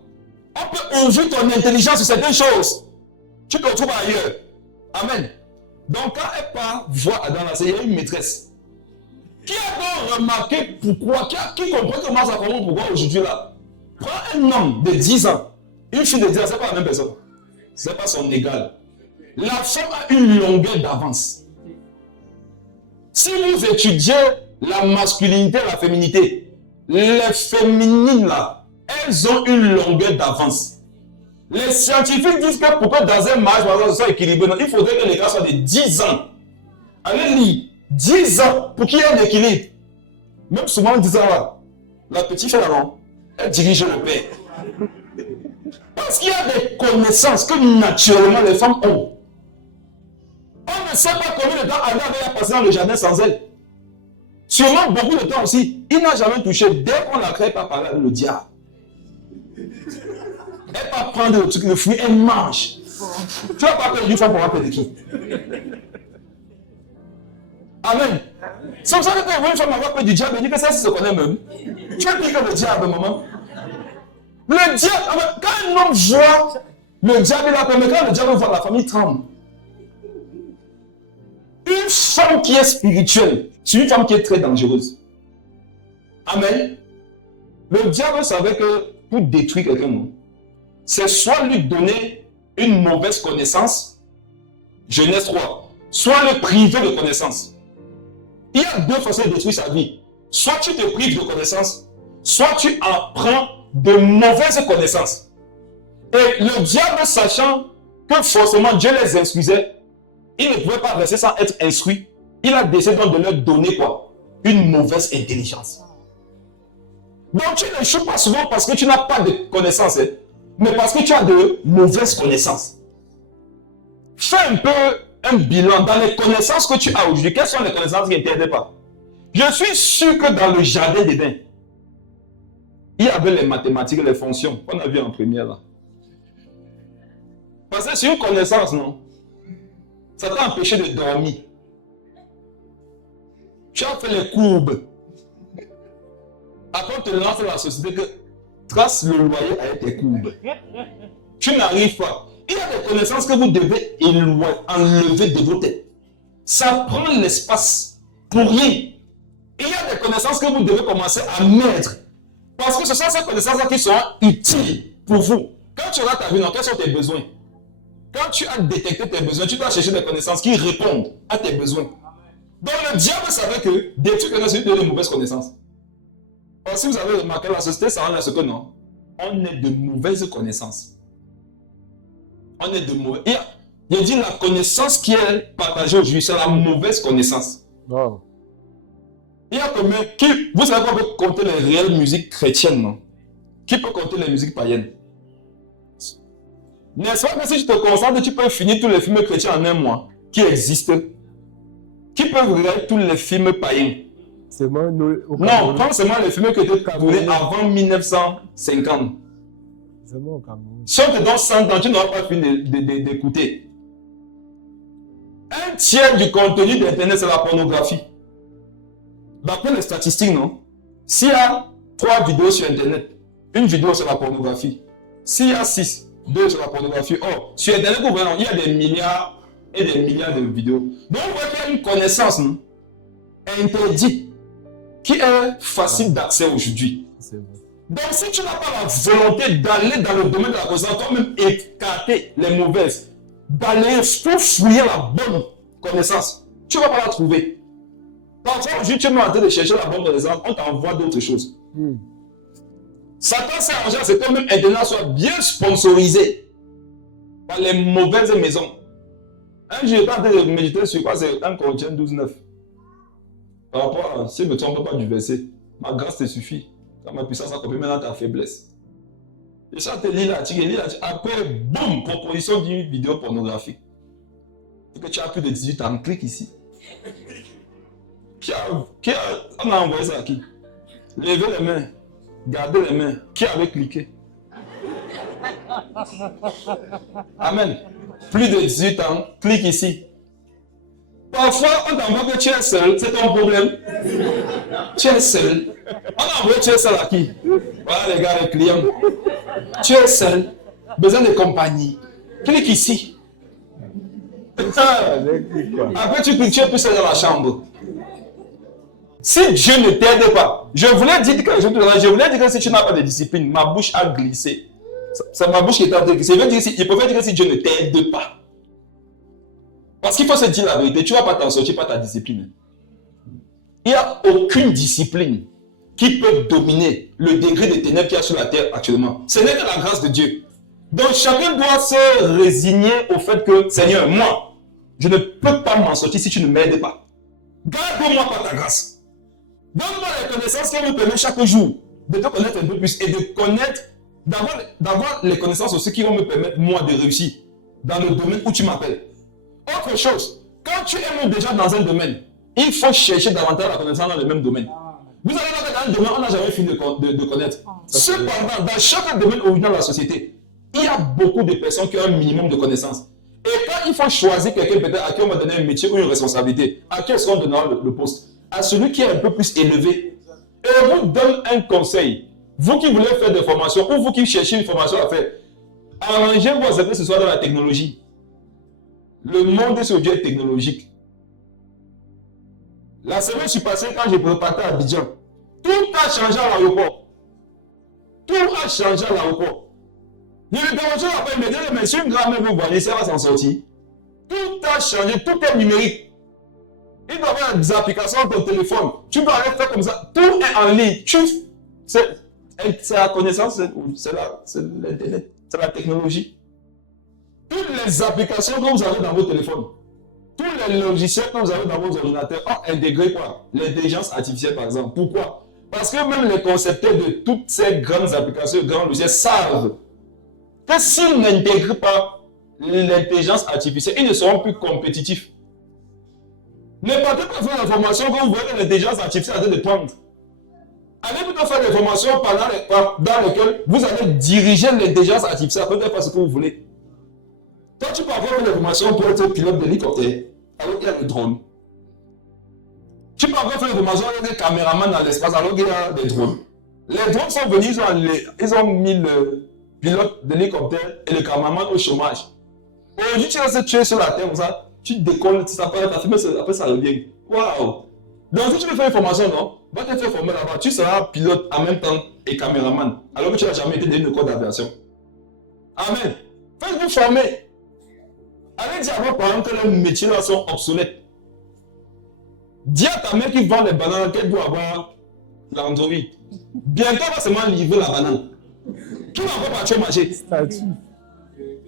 on peut ouvrir ton intelligence sur certaines choses. Tu te retrouves ailleurs. Amen. Donc quand elle part voir Adam là, il y a une maîtresse. Qui a donc remarqué pourquoi, qui comprend comment ça commence pourquoi aujourd'hui là? Prends un homme de 10 ans, une fille de 10 ans, ce n'est pas la même personne. Ce n'est pas son égal. La femme a une longueur d'avance. Si vous étudiez la masculinité et la féminité, les féminines là, elles ont une longueur d'avance. Les scientifiques disent que pour que dans un mariage, ce soit équilibré, il faudrait que les gars soient de 10 ans. Allez lire, 10 ans pour qu'il y ait un équilibre. Même souvent on dit ça là, la petite fille là, elle dirige le père. Parce qu'il y a des connaissances que naturellement les femmes ont. On ne sait pas combien de temps Adam avait passé dans le jardin sans elle. Sûrement beaucoup de temps aussi. Il n'a jamais touché. Dès qu'on l'a créé, pas parler avec le diable. Elle va prendre le truc, le fruit, elle mange. Tu vas pas perdre une femme pour avoir perdu qui? Amen. C'est pour ça que quand une femme avoir peur du diable, elle dit que ça, se connaît même. Tu vas dire que le diable, maman. Le diable, quand un homme voit le diable, il a peur, mais quand le diable voit la famille, tremble. Une femme qui est spirituelle, c'est une femme qui est très dangereuse. Amen. Le diable savait que pour détruire quelqu'un, c'est soit lui donner une mauvaise connaissance, Genèse 3, soit le priver de connaissance. Il y a 2 façons de détruire sa vie. Soit tu te prives de connaissance, soit tu apprends de mauvaises connaissances. Et le diable, sachant que forcément Dieu les instruisait, il ne pouvait pas rester sans être instruit. Il a décidé donc de leur donner quoi? Une mauvaise intelligence. Donc tu n'échoues pas souvent parce que tu n'as pas de connaissances, hein, mais parce que tu as de mauvaises connaissances. Fais un peu un bilan dans les connaissances que tu as aujourd'hui. Quelles sont les connaissances qui ne t'aident pas? Je suis sûr que dans le jardin d'Éden, il y avait les mathématiques, les fonctions qu'on a vues en première là. Parce que c'est une connaissance, non? Ça t'a empêché de dormir. Tu as fait les courbes. Après, on te lance dans la société que trace le loyer avec tes courbes. Tu n'arrives pas. Il y a des connaissances que vous devez enlever de vos têtes. Ça prend l'espace pour rien. Il y a des connaissances que vous devez commencer à mettre. Parce que ce sont ces connaissances-là qui seront utiles pour vous. Quand tu auras ta vie, quels sont tes besoins? Quand tu as détecté tes besoins, tu dois chercher des connaissances qui répondent à tes besoins. Donc le diable savait que détruire quelqu'un, c'est de mauvaises connaissances. Alors, si vous avez remarqué la société, ça rend à ce que non. On est de mauvaises connaissances. On est de mauvaises. Il a dit la connaissance qui est partagée aujourd'hui, c'est la mauvaise connaissance. Wow. Il y a combien qui, vous savez qu'on peut compter les réelles musiques chrétiennes, non? Qui peut compter les musiques païennes? N'est-ce pas que si tu te concentres, tu peux finir tous les films chrétiens en un mois qui existent? Qui peut regarder tous les films païens? Seulement nous, non, pas seulement les films qui étaient tournés avant 1950. Seulement au Cameroun. Si on te donne 100 ans, tu n'auras pas fini d'écouter. Un tiers du contenu d'Internet, c'est la pornographie. D'après les statistiques, non? S'il y a 3 vidéos sur Internet, une vidéo c'est la pornographie. S'il y a 6, 2 c'est la pornographie. Oh, sur Internet, il y a des milliards et des milliards de vidéos. Donc on voit qu'il y a une connaissance, non, interdite qui est facile d'accès aujourd'hui. Donc si tu n'as pas la volonté d'aller dans le domaine de la connaissance, toi-même écarter les mauvaises, d'aller pour fouiller la bonne connaissance, tu ne vas pas la trouver. Parfois, aujourd'hui, tu es en train de chercher la bonne connaissance, on t'envoie d'autres choses. Satan s'est arrangé, c'est comme même Internet soit bien sponsorisé par les mauvaises maisons. Un jour, j'étais en train de méditer sur quoi? C'est 1 Corinthiens 12:9. Par rapport à, si je ne me trompe pas du verset, ma grâce te suffit. Quand ma puissance a compris maintenant ta faiblesse. Et ça te lit l'article, après, boum, proposition d'une vidéo pornographique. Et que tu as plus de 18 ans, clique ici. On a envoyé ça à qui? Levez les mains, gardez les mains. Qui avait cliqué? Amen. Plus de 18 ans, clique ici. Parfois, on t'envoie que tu es seul, c'est ton problème. Tu es seul. On a envoyé tu es seul à qui? Voilà les gars, les clients. Tu es seul, besoin de compagnie. Clique ici. Après, tu cliques, tu es plus seul dans la chambre. Si Dieu ne t'aide pas, je voulais dire que si tu n'as pas de discipline, ma bouche a glissé. C'est ma bouche qui est en train de glisser. Il peut dire que si Dieu ne t'aide pas. Parce qu'il faut se dire la vérité, tu ne vas pas t'en sortir par ta discipline. Il n'y a aucune discipline qui peut dominer le degré de ténèbres qu'il y a sur la terre actuellement. Ce n'est que la grâce de Dieu. Donc chacun doit se résigner au fait que, Seigneur, moi, je ne peux pas m'en sortir si tu ne m'aides pas. Garde-moi par ta grâce. Donne-moi les connaissances qui me permettent chaque jour de te connaître un peu plus et de connaître, d'avoir les connaissances aussi qui vont me permettre, moi, de réussir dans le domaine où tu m'appelles. Autre chose, quand tu es déjà dans un domaine, il faut chercher davantage la connaissance dans le même domaine. Vous allez voir que dans un domaine, on n'a jamais fini de connaître. Cependant, dans chaque domaine original de la société, il y a beaucoup de personnes qui ont un minimum de connaissances. Et quand il faut choisir quelqu'un peut-être à qui on va donner un métier ou une responsabilité, à qui est-ce qu'on donnera le poste? À celui qui est un peu plus élevé. Et on vous donne un conseil. Vous qui voulez faire des formations ou vous qui cherchez une formation à faire, arrangez-vous à ce que ce soit dans la technologie. Le monde est technologique. La semaine je suis passé quand j'ai préparé à Abidjan. Tout a changé à l'aéroport. Tout a changé à l'aéroport. Je me demande après, mais si une grand-mère vous voyez, ça va s'en sortir. Tout a changé, tout est numérique. Il doit y avoir des applications sur ton téléphone. Tu peux aller faire comme ça. Tout est en ligne. C'est la connaissance, c'est l'internet, c'est la technologie. Toutes les applications que vous avez dans vos téléphones, tous les logiciels que vous avez dans vos ordinateurs ont intégré quoi? L'intelligence artificielle par exemple. Pourquoi? Parce que même les concepteurs de toutes ces grandes applications, grands logiciels savent que s'ils n'intègrent pas l'intelligence artificielle, ils ne seront plus compétitifs. Ne partez pas faire la formation que vous voyez l'intelligence artificielle en train de prendre. Allez plutôt faire des formations dans lesquelles vous allez diriger l'intelligence artificielle afin de faire ce que vous voulez. Toi, tu peux avoir fait des formations pour être pilote d'hélicoptère, alors qu'il y a le drone. Tu peux avoir fait des formations avec des caméramans dans l'espace, alors qu'il y a des drones. Les drones sont venus, ils ont mis le pilote d'hélicoptère et le caméraman au chômage. Aujourd'hui, tu vas se tuer sur la terre comme ça. Tu décolles, ça part, après ça revient. Waouh! Donc si tu veux faire une formation, non? Va te faire former là-bas. Tu seras pilote en même temps et caméraman. Alors que tu n'as jamais été donné une code d'aviation. Amen. Faites-vous former. Allez dire à vos parents que leurs métiers là sont obsolètes. Dis à ta mère qui vend les bananes qu'elle doit avoir l'Android. Bientôt, elle va seulement livrer la banane. Qui va encore partir au marché?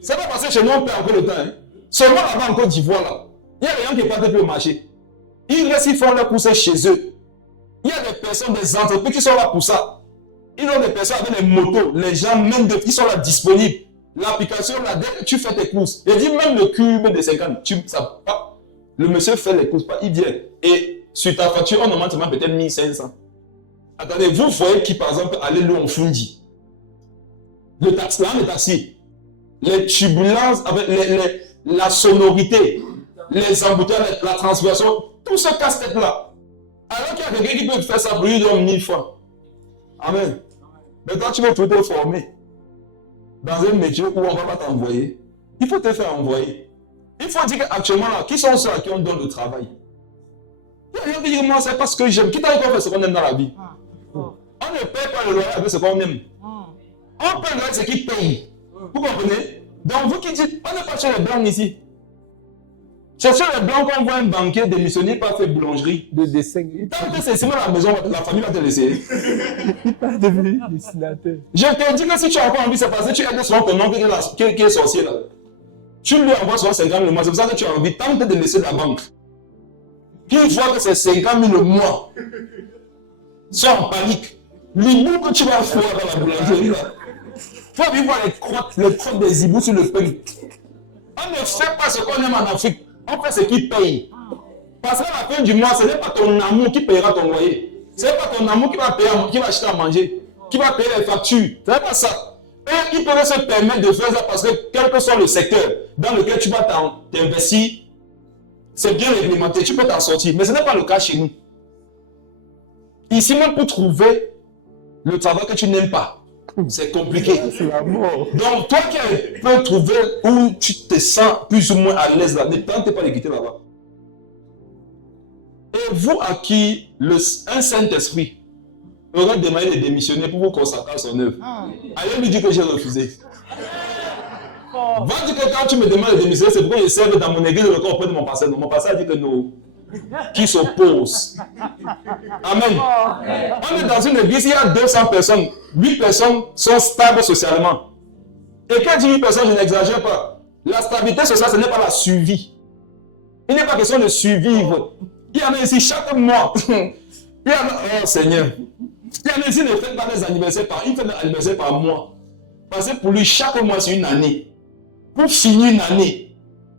Ça va passer chez nous, on perd encore le temps. Hein. Seulement là-bas en Côte d'Ivoire, là, il y a des gens qui partent plus au marché. Ils restent, ils font leur course chez eux. Il y a des personnes, des entreprises qui sont là pour ça. Ils ont des personnes avec des motos, les gens même qui sont là disponibles. L'application, là, dès que tu fais tes courses, il dit même le cube de 50, le monsieur fait les courses, il vient. Et sur ta facture, on augmente peut-être 1500. Attendez, vous voyez qui, par exemple, aller louer en Fundi. Le taxi, les turbulences, avec la sonorité, les embouteillages, la transversion, tout ce casse-tête-là. Alors qu'il y a quelqu'un qui peut faire ça pour lui donner 1000 fois. Amen. Mais toi, tu veux te former dans un métier où on ne va pas t'envoyer. Il faut te faire envoyer. Il faut dire qu'actuellement, qui sont ceux à qui on donne le travail? Il y a rien qui dit, moi, c'est pas ce que j'aime. Qui t'a dit qu'on fait ce qu'on aime dans la vie? On ne paye pas le loyer avec ce qu'on aime. On paye le loyer, c'est qui paye. Vous comprenez? Donc, vous qui dites, on n'est pas chez les blancs ici. C'est chez les blancs qu'on voit un banquier démissionner par fait boulangerie. De dessin. Tant que c'est Simon à la maison, la famille va te laisser. Il n'est pas devenu dessinateur. Je te dis que si tu as encore envie, c'est parce que tu aides souvent ton oncle qui est sorcier là. Tu lui envoies souvent 50 000 le mois, c'est pour ça que tu as envie, tant de laisser la banque. Qu'il voit que c'est 50 000 le mois, sont en panique. L'hibou que tu vas faire dans la boulangerie là, il faut voir les crottes des hiboux sur le pain. On ne fait pas ce qu'on aime en Afrique, on fait ce qui paye. Parce qu'à la fin du mois, ce n'est pas ton amour qui payera ton loyer. Ce n'est pas ton amour qui va payer, qui va acheter à manger, qui va payer les factures. Ce n'est pas ça. Et ils peuvent se permettre de faire ça parce que quel que soit le secteur dans lequel tu vas t'investir, c'est bien réglementé, tu peux t'en sortir. Mais ce n'est pas le cas chez nous. Ici, même pour trouver le travail que tu n'aimes pas, c'est compliqué. C'est la mort. Donc, toi qui peux trouver où tu te sens plus ou moins à l'aise là, ne tente pas de quitter là-bas. Et vous à qui un Saint-Esprit aurait demandé de démissionner pour vous consacrer à son œuvre, allez lui dire que j'ai refusé. Va dire que quand tu me demandes de démissionner, c'est pourquoi je serve dans mon église le corps auprès de mon pasteur. Mon pasteur a dit que non. Qui s'oppose. Amen. On est dans une église, il y a 200 personnes. 8 personnes sont stables socialement. Et quand je dis 8 personnes, je n'exagère pas. La stabilité sociale, ce n'est pas la survie. Il n'est pas question de survivre. Il y en a ici chaque mois. Il y en a, oh Seigneur. Il y en a ici qui ne fait pas des anniversaires par, il fait des anniversaires par mois. Parce que pour lui, chaque mois, c'est une année. Pour finir une année.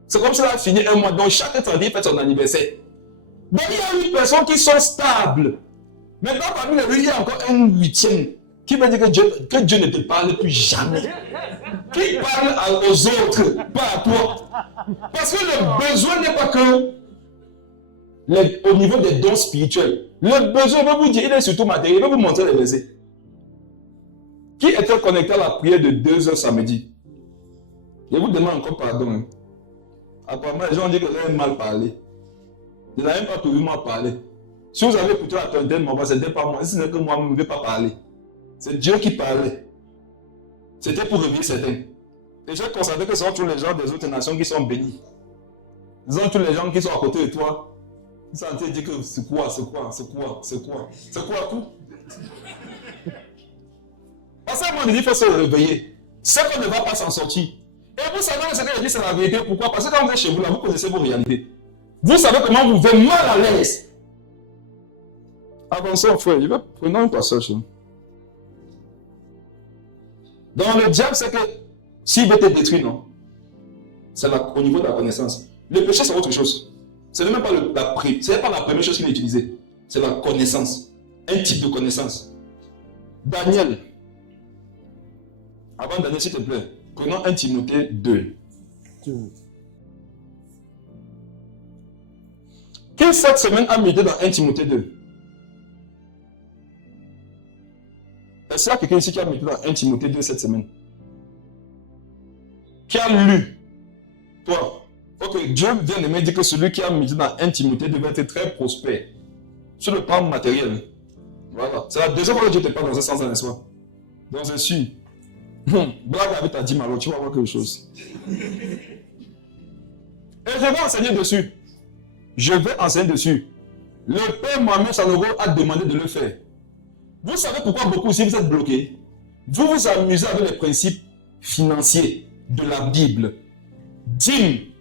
C'est comme ça qu'il a fini un mois. Donc chaque 30 il fait son anniversaire. Donc il y a 8 personnes qui sont stables. Maintenant, parmi les 8, il y a encore un 8e qui veut dire que Dieu ne te parle plus jamais. Qui parle aux autres, pas à toi. Parce que le besoin n'est pas que au niveau des dons spirituels. Le besoin, je vais vous dire, il est surtout matériel. Je vais vous montrer les versets. Qui était connecté à la prière de 2 heures samedi? Je vous demande encore pardon. Hein. Apparemment, les gens disent que vous avez mal parlé. Je n'avais même pas trouvé moi parler. Si vous avez écouté la trentaine, ce n'était pas moi. Si ce n'est que moi, je ne vais pas parler. C'est Dieu qui parlait. C'était pour réveiller certains. Et j'ai constaté que ce sont tous les gens des autres nations qui sont bénis. Ce sont tous les gens qui sont à côté de toi. Ils sont en train de dire que c'est quoi tout. Parce que moi, je dis qu'il faut se réveiller. C'est qu'on ne va pas s'en sortir. Et vous savez ce que je dis, c'est la vérité. Pourquoi? Parce que quand vous êtes chez vous, là, vous connaissez vos réalités. Vous savez comment vous êtes mal à l'aise. Avançons, frère. Prenons un passage. Dans le diable, c'est que s'il veut te détruire, non? C'est au niveau de la connaissance. Le péché, c'est autre chose. Ce n'est même pas la première chose qu'il a utilisée. C'est la connaissance. Un type de connaissance. Daniel. Avant Daniel, s'il te plaît, prenons 1 Timothée 2. Qui cette semaine a médité dans 1 Timothée 2? Est-ce qu'il y a quelqu'un ici qui a médité dans 1 Timothée 2 cette semaine? Qui a lu? Toi. Ok, Dieu vient de me dire que celui qui a médité dans 1 Timothée 2 va être très prospère. Sur le plan matériel. Voilà. C'est la deuxième fois que Dieu te parle dans ce sens-là, n'est-ce pas? Donc c'est sûr. Blague avec ta dîme, alors tu vas voir quelque chose. Et je vais enseigner dessus. Le Père Mohamed Sanogo a demandé de le faire. Vous savez pourquoi beaucoup, si vous êtes bloqués, vous vous amusez avec les principes financiers de la Bible. Dîme,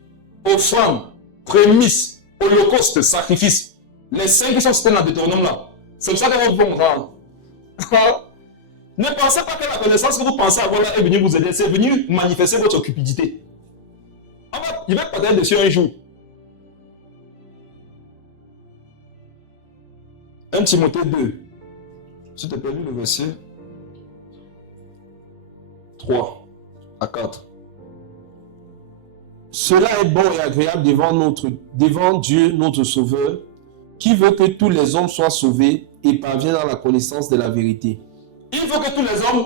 offrande, prémisse, holocauste, sacrifice. Les 5 qui sont cités dans Deutéronome là. C'est pour ça qu'elle va vous comprendre. Ne pensez pas que la connaissance que vous pensez avoir là est venue vous aider. C'est venu manifester votre cupidité. En fait, il va parler dessus un jour. 1 Timothée 2. Si tu as perdu le verset 3 à 4. Cela est bon et agréable devant Dieu, notre Sauveur, qui veut que tous les hommes soient sauvés et parviennent à la connaissance de la vérité. Il faut que tous les hommes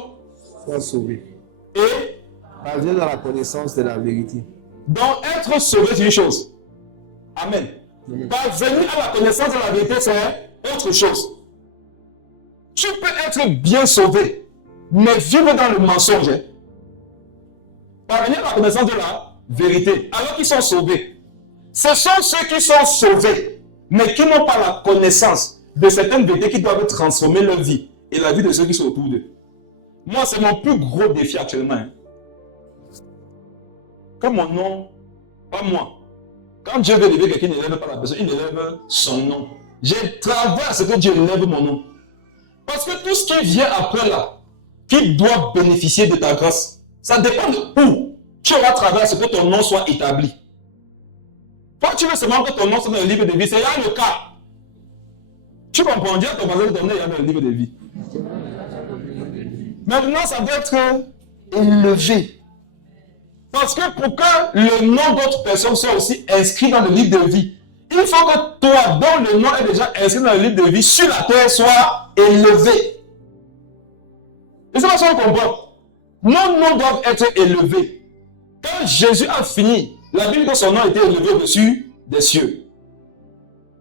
Soient sauvés. et Parviennent à la connaissance de la vérité. donc être sauvé, c'est une chose. Amen. Parvenir à la connaissance de la vérité, c'est autre chose. Tu peux être bien sauvé, mais vivre dans le mensonge. Hein. Parvenir à la connaissance de la vérité, alors qu'ils sont sauvés. Ce sont ceux qui sont sauvés, mais qui n'ont pas la connaissance de certaines vérités qui doivent transformer leur vie et la vie de ceux qui sont autour d'eux. Moi, c'est mon plus gros défi actuellement. Hein. Que mon nom, pas moi. Quand Dieu veut élever quelqu'un, il n'élève pas la personne, il élève son nom. Je travaille à ce que Dieu élève mon nom. Parce que tout ce qui vient après là, qui doit bénéficier de ta grâce, ça dépend de où tu auras travaillé à ce que ton nom soit établi. Toi, tu veux seulement que ton nom soit dans le livre de vie, c'est là le cas. Tu comprends, Dieu ton voisin de ton nom, il y a dans le livre de vie. Maintenant, ça doit être élevé. Parce que pour que le nom d'autres personnes soit aussi inscrit dans le livre de vie, il faut que toi, dont le nom est déjà inscrit dans le livre de vie, sur la terre, soit élevé. Et c'est pas ça qu'on comprend. Nos noms doivent être élevés. Quand Jésus a fini, la Bible dit que son nom a été élevé au-dessus des cieux.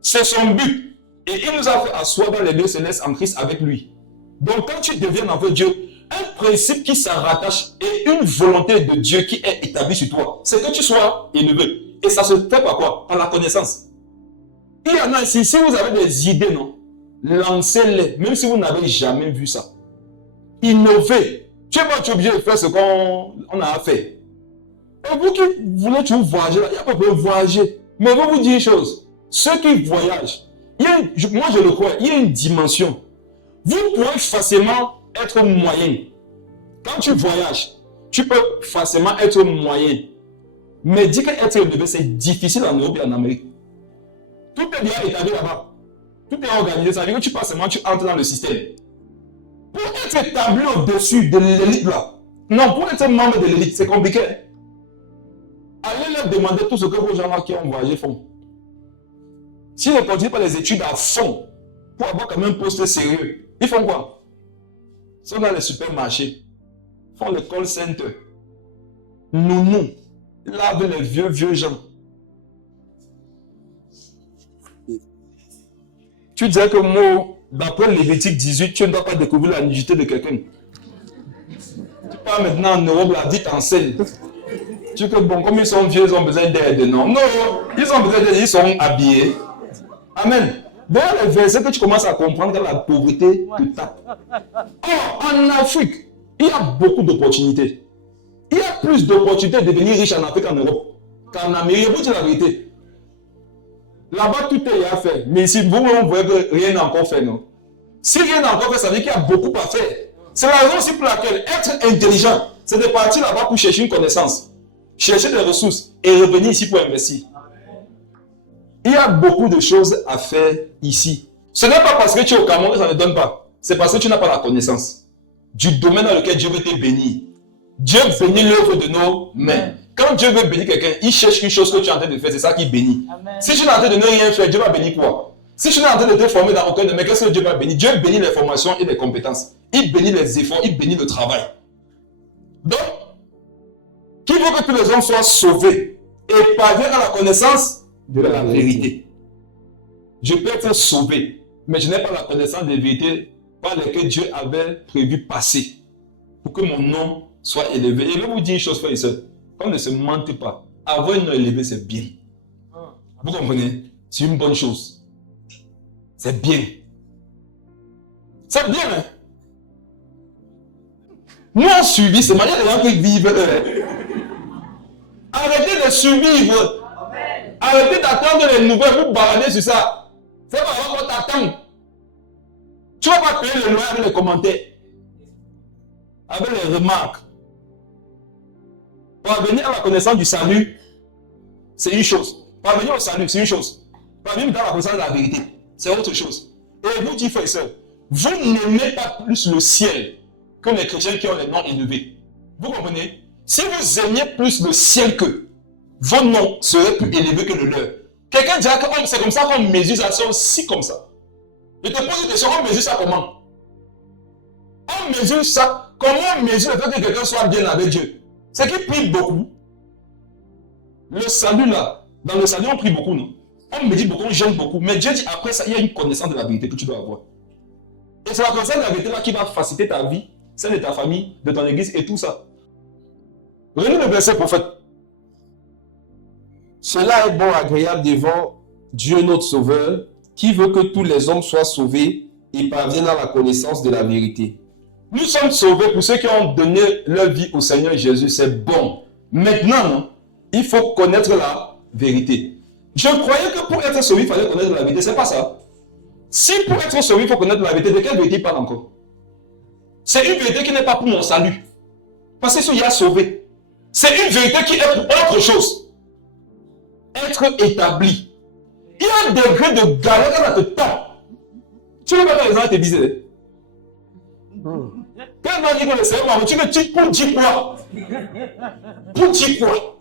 C'est son but. Et il nous a fait asseoir dans les lieux célestes en Christ avec lui. Donc quand tu deviens enfant de Dieu, un principe qui s'en rattache et une volonté de Dieu qui est établie sur toi, c'est que tu sois élevé. Et ça se fait par quoi? Par la connaissance. Il y en a ici, si vous avez des idées, non, lancez-les, même si vous n'avez jamais vu ça. Innovez. Tu es pas obligé de faire ce qu'on a à faire. Et vous qui voulez toujours voyager, il n'y a pas besoin de voyager. Mais je vais vous dire une chose. Ceux qui voyagent, moi je le crois, il y a une dimension. Vous pourrez facilement être moyen. Quand tu voyages, tu peux facilement être moyen. Mais dis qu'être élevé, c'est difficile en Europe et en Amérique. Tout est bien établi là-bas. Tout est organisé. Ça veut dire que tu passes seulement, tu entres dans le système. Pour être établi au-dessus de l'élite là, non, pour être membre de l'élite, c'est compliqué. Allez leur demander tout ce que vos gens là qui ont voyagé font. S'ils ne continuent pas les études à fond, pour avoir quand même un poste sérieux, ils font quoi? Ils sont dans les supermarchés, font le call center. Nounou, lavent les vieux gens. Tu disais que moi, d'après Lévitique 18, tu ne dois pas découvrir la nudité de quelqu'un. Tu pars maintenant en Europe, la vie t'enseigne. Tu dis que bon, comme ils sont vieux, ils ont besoin d'aide. Non, non, ils ont besoin d'aide, ils sont habillés. Amen. D'ailleurs, les versets que tu commences à comprendre que la pauvreté te tape. Or, en Afrique, il y a beaucoup d'opportunités. Il y a plus d'opportunités de devenir riche en Afrique qu'en Europe. Qu'en Amérique, vous dites la vérité. Là-bas, tout est à faire. Mais si vous voyez que rien n'est encore fait, non? Si rien n'est encore fait, ça veut dire qu'il y a beaucoup à faire. C'est la raison aussi pour laquelle être intelligent, c'est de partir là-bas pour chercher une connaissance, chercher des ressources et revenir ici pour investir. Il y a beaucoup de choses à faire ici. Ce n'est pas parce que tu es au Cameroun que ça ne donne pas. C'est parce que tu n'as pas la connaissance du domaine dans lequel Dieu veut te bénir. Dieu bénit l'œuvre de nos mains. Quand Dieu veut bénir quelqu'un, il cherche une chose que tu es en train de faire, c'est ça qui bénit. Amen. Si tu es en train de ne rien faire, Dieu va bénir quoi? Si tu es en train de te former dans aucun domaine, qu'est-ce que Dieu va bénir? Dieu bénit les formations et les compétences. Il bénit les efforts, il bénit le travail. Donc, qui veut que tous les hommes soient sauvés et parviennent à la connaissance de la vérité. Je peux être sauvé, mais je n'ai pas la connaissance des vérités par lesquelles Dieu avait prévu passer pour que mon nom soit élevé. Et je vais vous dire une chose, frère et soeur. Qu'on ne se mente pas. Avoir un nom élevé, c'est bien. Vous comprenez? C'est une bonne chose. C'est bien. C'est bien, hein? Nous, on suivi, c'est manière les gens qui vivent. Arrêtez de survivre. Arrêtez d'attendre les nouvelles pour balader sur ça. C'est pas vraiment qu'on t'attend. Tu ne vas pas payer le loyer avec les commentaires, avec les remarques. Parvenir à la connaissance du salut, c'est une chose. Parvenir au salut, c'est une chose. Parvenir dans la connaissance de la vérité, c'est autre chose. Et vous dites, frères et sœurs, vous n'aimez pas plus le ciel que les chrétiens qui ont les noms élevés. Vous comprenez? Si vous aimiez plus le ciel qu'eux, vos noms seraient plus élevés que le leur. Quelqu'un dira que c'est comme ça qu'on mesure ça, c'est aussi comme ça. Je te pose une question, on mesure ça comment? On mesure ça, comment on mesure le fait que quelqu'un soit bien avec Dieu? C'est qu'il prie beaucoup. Le salut là, dans le salut on prie beaucoup, non? On me dit beaucoup, on jeûne beaucoup. Mais Dieu dit après ça, il y a une connaissance de la vérité que tu dois avoir. Et c'est la connaissance de la vérité là qui va faciliter ta vie, celle de ta famille, de ton église et tout ça. Relis le verset prophète. Cela est bon, agréable devant Dieu notre Sauveur, qui veut que tous les hommes soient sauvés et parviennent à la connaissance de la vérité. Nous sommes sauvés pour ceux qui ont donné leur vie au Seigneur Jésus, c'est bon. Maintenant, non, il faut connaître la vérité. Je croyais que pour être sauvé, il fallait connaître la vérité, c'est pas ça. Si pour être sauvé, il faut connaître la vérité, de quelle vérité il parle encore? C'est une vérité qui n'est pas pour mon salut. Parce que qu'il y a sauvé. C'est une vérité qui est pour autre chose. Être établi. Il y a un degré de galère dans notre temps. Tu ne veux pas les gens te disaient. Quand on dit que le Seigneur, tu dis pour dire quoi? Pour dire quoi?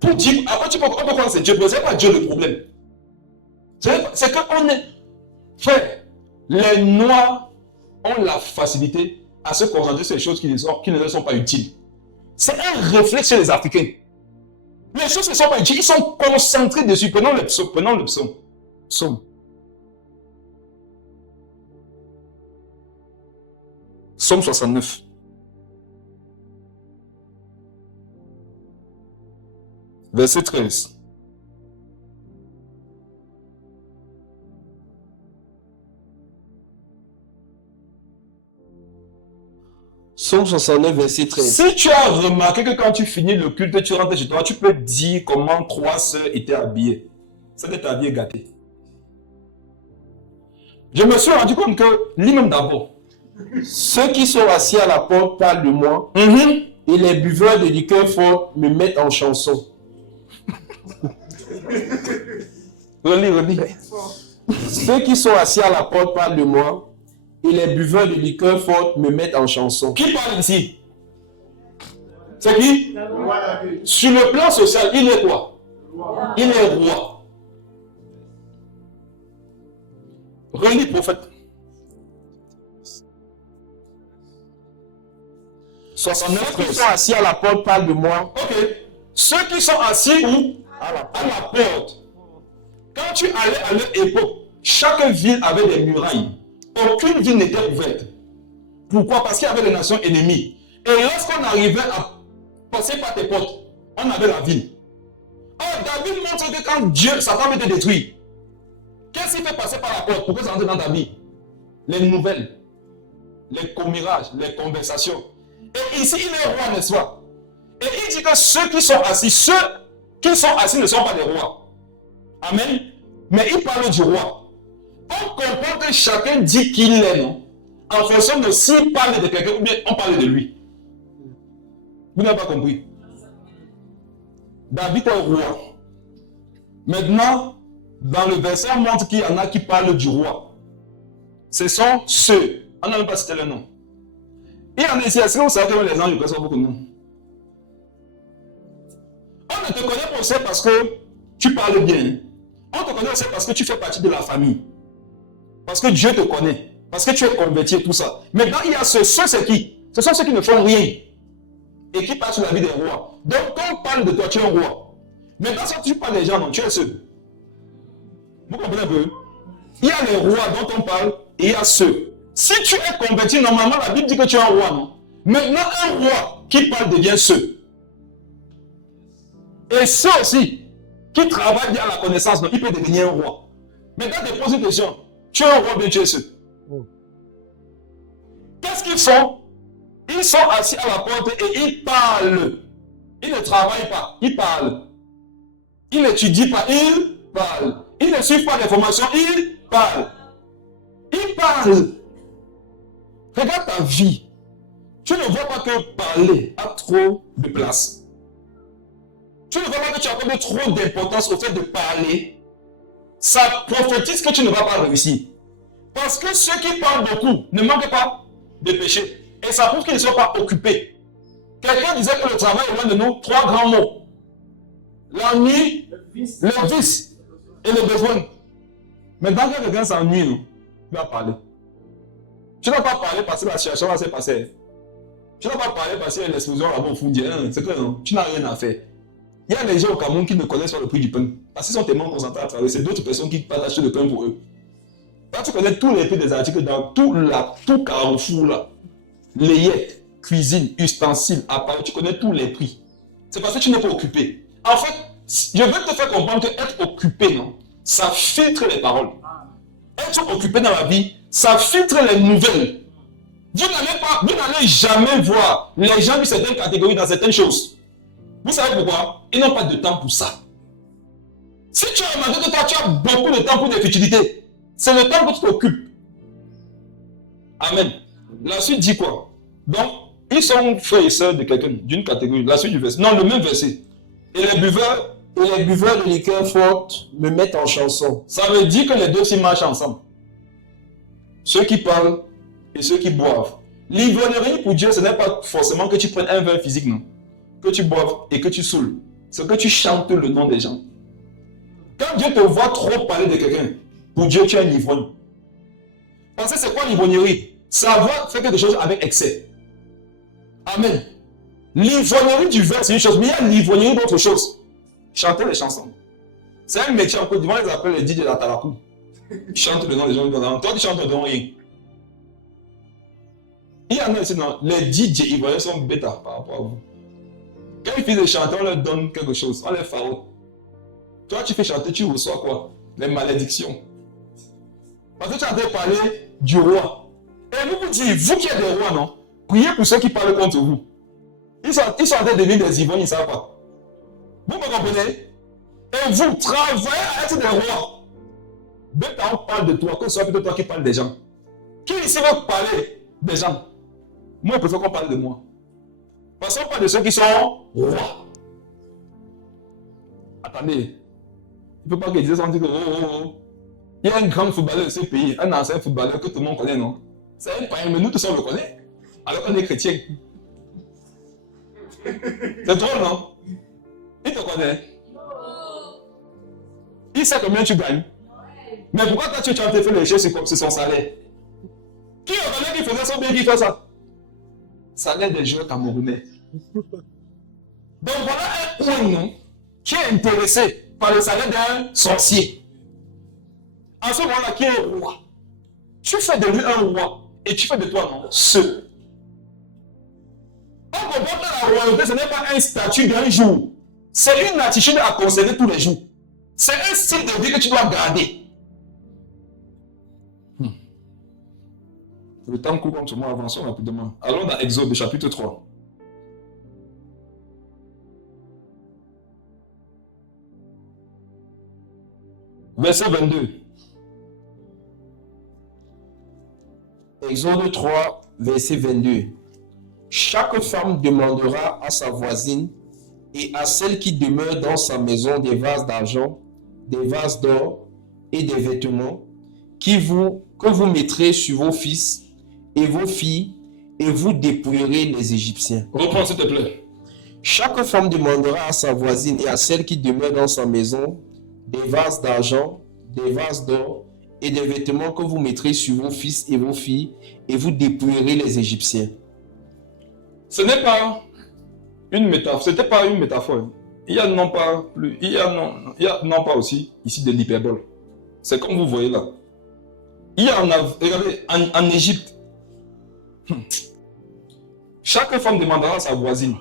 Pour dire, après tu peux croire que c'est Dieu, mais ce n'est pas Dieu le problème. C'est qu'on est. Frère, les Noirs ont la facilité à se concentrer sur les choses qui ne leur sont pas utiles. C'est un réflexe chez les Africains. Les choses ne sont pas utiles, ils sont concentrés dessus. Prenons le psaume. Psaume. Psaume 69. Verset 13. Psaume 69, verset 13. Si tu as remarqué que quand tu finis le culte, tu rentres chez toi, tu peux dire comment 3 sœurs étaient habillées. C'était habillé gâté. Je me suis rendu compte que, lis même d'abord. Ceux qui sont assis à la porte parlent de moi, et les buveurs de liqueur forte me mettent en chanson. Relis. Ceux qui sont assis à la porte parlent de moi, et les buveurs de liqueur forte me mettent en chanson. Qui parle ici? C'est qui? Sur le plan social, il est quoi? Il est roi. Relis prophète. 69. Ceux qui sont assis à la porte parlent de moi. Ok. Ceux qui sont assis où? À la porte. Quand tu allais à leur époque, chaque ville avait des murailles. Aucune ville n'était ouverte. Pourquoi? Parce qu'il y avait des nations ennemies. Et lorsqu'on arrivait à passer par tes portes, on avait la ville. Or, David montre que quand Dieu, Satan veut te détruire, qu'est-ce qu'il fait passer par la porte pour que ça entre dans ta vie? Les nouvelles, les commérages, les conversations. Et ici, il est roi, n'est-ce pas? Et il dit que ceux qui sont assis ne sont pas des rois. Amen. Mais il parle du roi. On comprend que chacun dit qu'il est, non? En fonction de s'il parle de quelqu'un ou bien on parle de lui. Vous n'avez pas compris. David est roi. Maintenant, dans le verset, on montre qu'il y en a qui parlent du roi. Ce sont ceux. On n'a même pas cité le nom. Il y en a ici, est-ce que vous savez que les anges reçoivent beaucoup de noms? On ne te connaît pas aussi parce que tu parles bien. On te connaît aussi parce que tu fais partie de la famille. Parce que Dieu te connaît. Parce que tu es converti et tout ça. Maintenant, il y a ceux, c'est qui? Ce sont ceux qui ne font rien. Et qui passent sur la vie des rois. Donc, quand on parle de toi, tu es un roi. Maintenant, si tu parles des gens, non, tu es ceux. Vous comprenez un peu? Il y a les rois dont on parle et il y a ceux. Si tu es converti, normalement, la Bible dit que tu es un roi, non? Maintenant, un roi qui parle devient ceux. Et ceux aussi, qui travaillent bien à la connaissance, non, il peut devenir un roi. Maintenant, te pose une question. Tu es un roi, bien tu es ceux. Qu'est-ce qu'ils font? Ils sont assis à la porte et ils parlent. Ils ne travaillent pas, ils parlent. Ils n'étudient pas, ils parlent. Ils ne suivent pas les formations, ils parlent. Ils parlent. Regarde ta vie. Tu ne vois pas que parler a trop de place. Tu ne vois pas que tu accordes trop d'importance au fait de parler. Ça prophétise que tu ne vas pas réussir. Parce que ceux qui parlent beaucoup ne manquent pas de péché. Et ça prouve qu'ils ne sont pas occupés. Quelqu'un disait que le travail est loin de nous, 3 grands mots. L'ennui, le vice et le besoin. Mais quand quelqu'un s'ennuie, il va parler. Tu n'as pas parlé parce que la situation va se passer. Tu n'as pas parlé parce qu'il y a l'explosion là-bas au fond. C'est que non, tu n'as rien à faire. Il y a des gens au Cameroun qui ne connaissent pas le prix du pain. Parce qu'ils sont tellement concentrés à travailler. C'est d'autres personnes qui peuvent acheter le pain pour eux. Quand tu connais tous les prix des articles dans tout Carrefour là, layette, cuisine, ustensiles, appareils, tu connais tous les prix. C'est parce que tu n'es pas occupé. En fait, je veux te faire comprendre que être occupé, non, ça filtre les paroles. Être occupé dans la vie, ça filtre les nouvelles. Vous n'allez jamais voir les gens de certaines catégories dans certaines choses. Vous savez pourquoi? Ils n'ont pas de temps pour ça. Si tu as remarqué que toi, tu as beaucoup de temps pour des futilités, c'est le temps que tu t'occupes. Amen. La suite dit quoi? Donc, ils sont frères et sœurs de quelqu'un, d'une catégorie. La suite du verset. Non, le même verset. Et les buveurs de liqueur forte me mettent en chanson. Ça veut dire que les deux s'y marchent ensemble. Ceux qui parlent et ceux qui boivent. L'ivrognerie pour Dieu, ce n'est pas forcément que tu prennes un verre physique, non. Que tu boives et que tu saoules. C'est que tu chantes le nom des gens. Quand Dieu te voit trop parler de quelqu'un, pour Dieu, tu es un ivrogne. Parce que c'est quoi l'ivrognerie? Savoir faire quelque chose avec excès. Amen. L'ivrognerie du verre, c'est une chose, mais il y a l'ivrognerie d'autre chose. Chanter les chansons. C'est un métier en Côte d'Ivoire, ils appellent les DJ de la Talakou. Ils chantent le nom des gens. Toi, tu chantes le nom rien. Il y en a ici, non, les DJ ivoiriens sont bêta par rapport à vous. Quand ils finissent de chanter, on leur donne quelque chose, on les farote. Toi, tu fais chanter, tu reçois quoi? Les malédictions. Parce que tu es en train de parler du roi. Et vous dites, vous qui êtes des rois, non? Priez pour ceux qui parlent contre vous. Ils sont en train de devenir des ivrognes, ils ne savent pas. Vous me comprenez? Et vous travaillez à être des rois. Dès qu'on parle de toi, que ce soit plutôt toi qui parle des gens. Qui ici veut parler des gens? Moi, je préfère qu'on parle de moi. Parce qu'on parle de ceux qui sont rois. Attendez. Il ne faut pas qu'ils disent ça, on dit que il y a un grand footballeur de ce pays, un ancien footballeur que tout le monde connaît, non? C'est un païen, mais nous tous on le connaît. Alors qu'on est chrétiens. C'est drôle, non? Il te connaît. Il sait combien tu gagnes. Mais pourquoi toi tu es en train de faire les choses sur son salaire? Qui reconnaît qu'il faisait son bien qui fait ça? Salaire des joueurs camerounais. Donc voilà un point, non, qui est intéressé par le salaire d'un sorcier. En ce moment-là, qui est roi? Tu fais de lui un roi et tu fais de toi, non, ce. On comprend que la royauté, ce n'est pas un statut d'un jour. C'est une attitude à conserver tous les jours. C'est un style de vie que tu dois garder. Le temps court comme tout le monde, avançons rapidement. Allons dans Exode, chapitre 3. Verset 22. Exode 3, verset 22. Chaque femme demandera à sa voisine et à celle qui demeure dans sa maison des vases d'argent, des vases d'or et des vêtements que vous mettrez sur vos fils et vos filles, et vous dépouillerez les Égyptiens. Reprends s'il te plaît. Chaque femme demandera à sa voisine et à celle qui demeure dans sa maison des vases d'argent, des vases d'or et des vêtements que vous mettrez sur vos fils et vos filles, et vous dépouillerez les Égyptiens. Ce n'est pas une métaphore. C'était pas une métaphore. Il y a non pas plus. Il y a non pas aussi ici de l'hyperbole. C'est comme vous voyez là. Il y a regardez, en Égypte. Chaque femme demandera à sa voisine.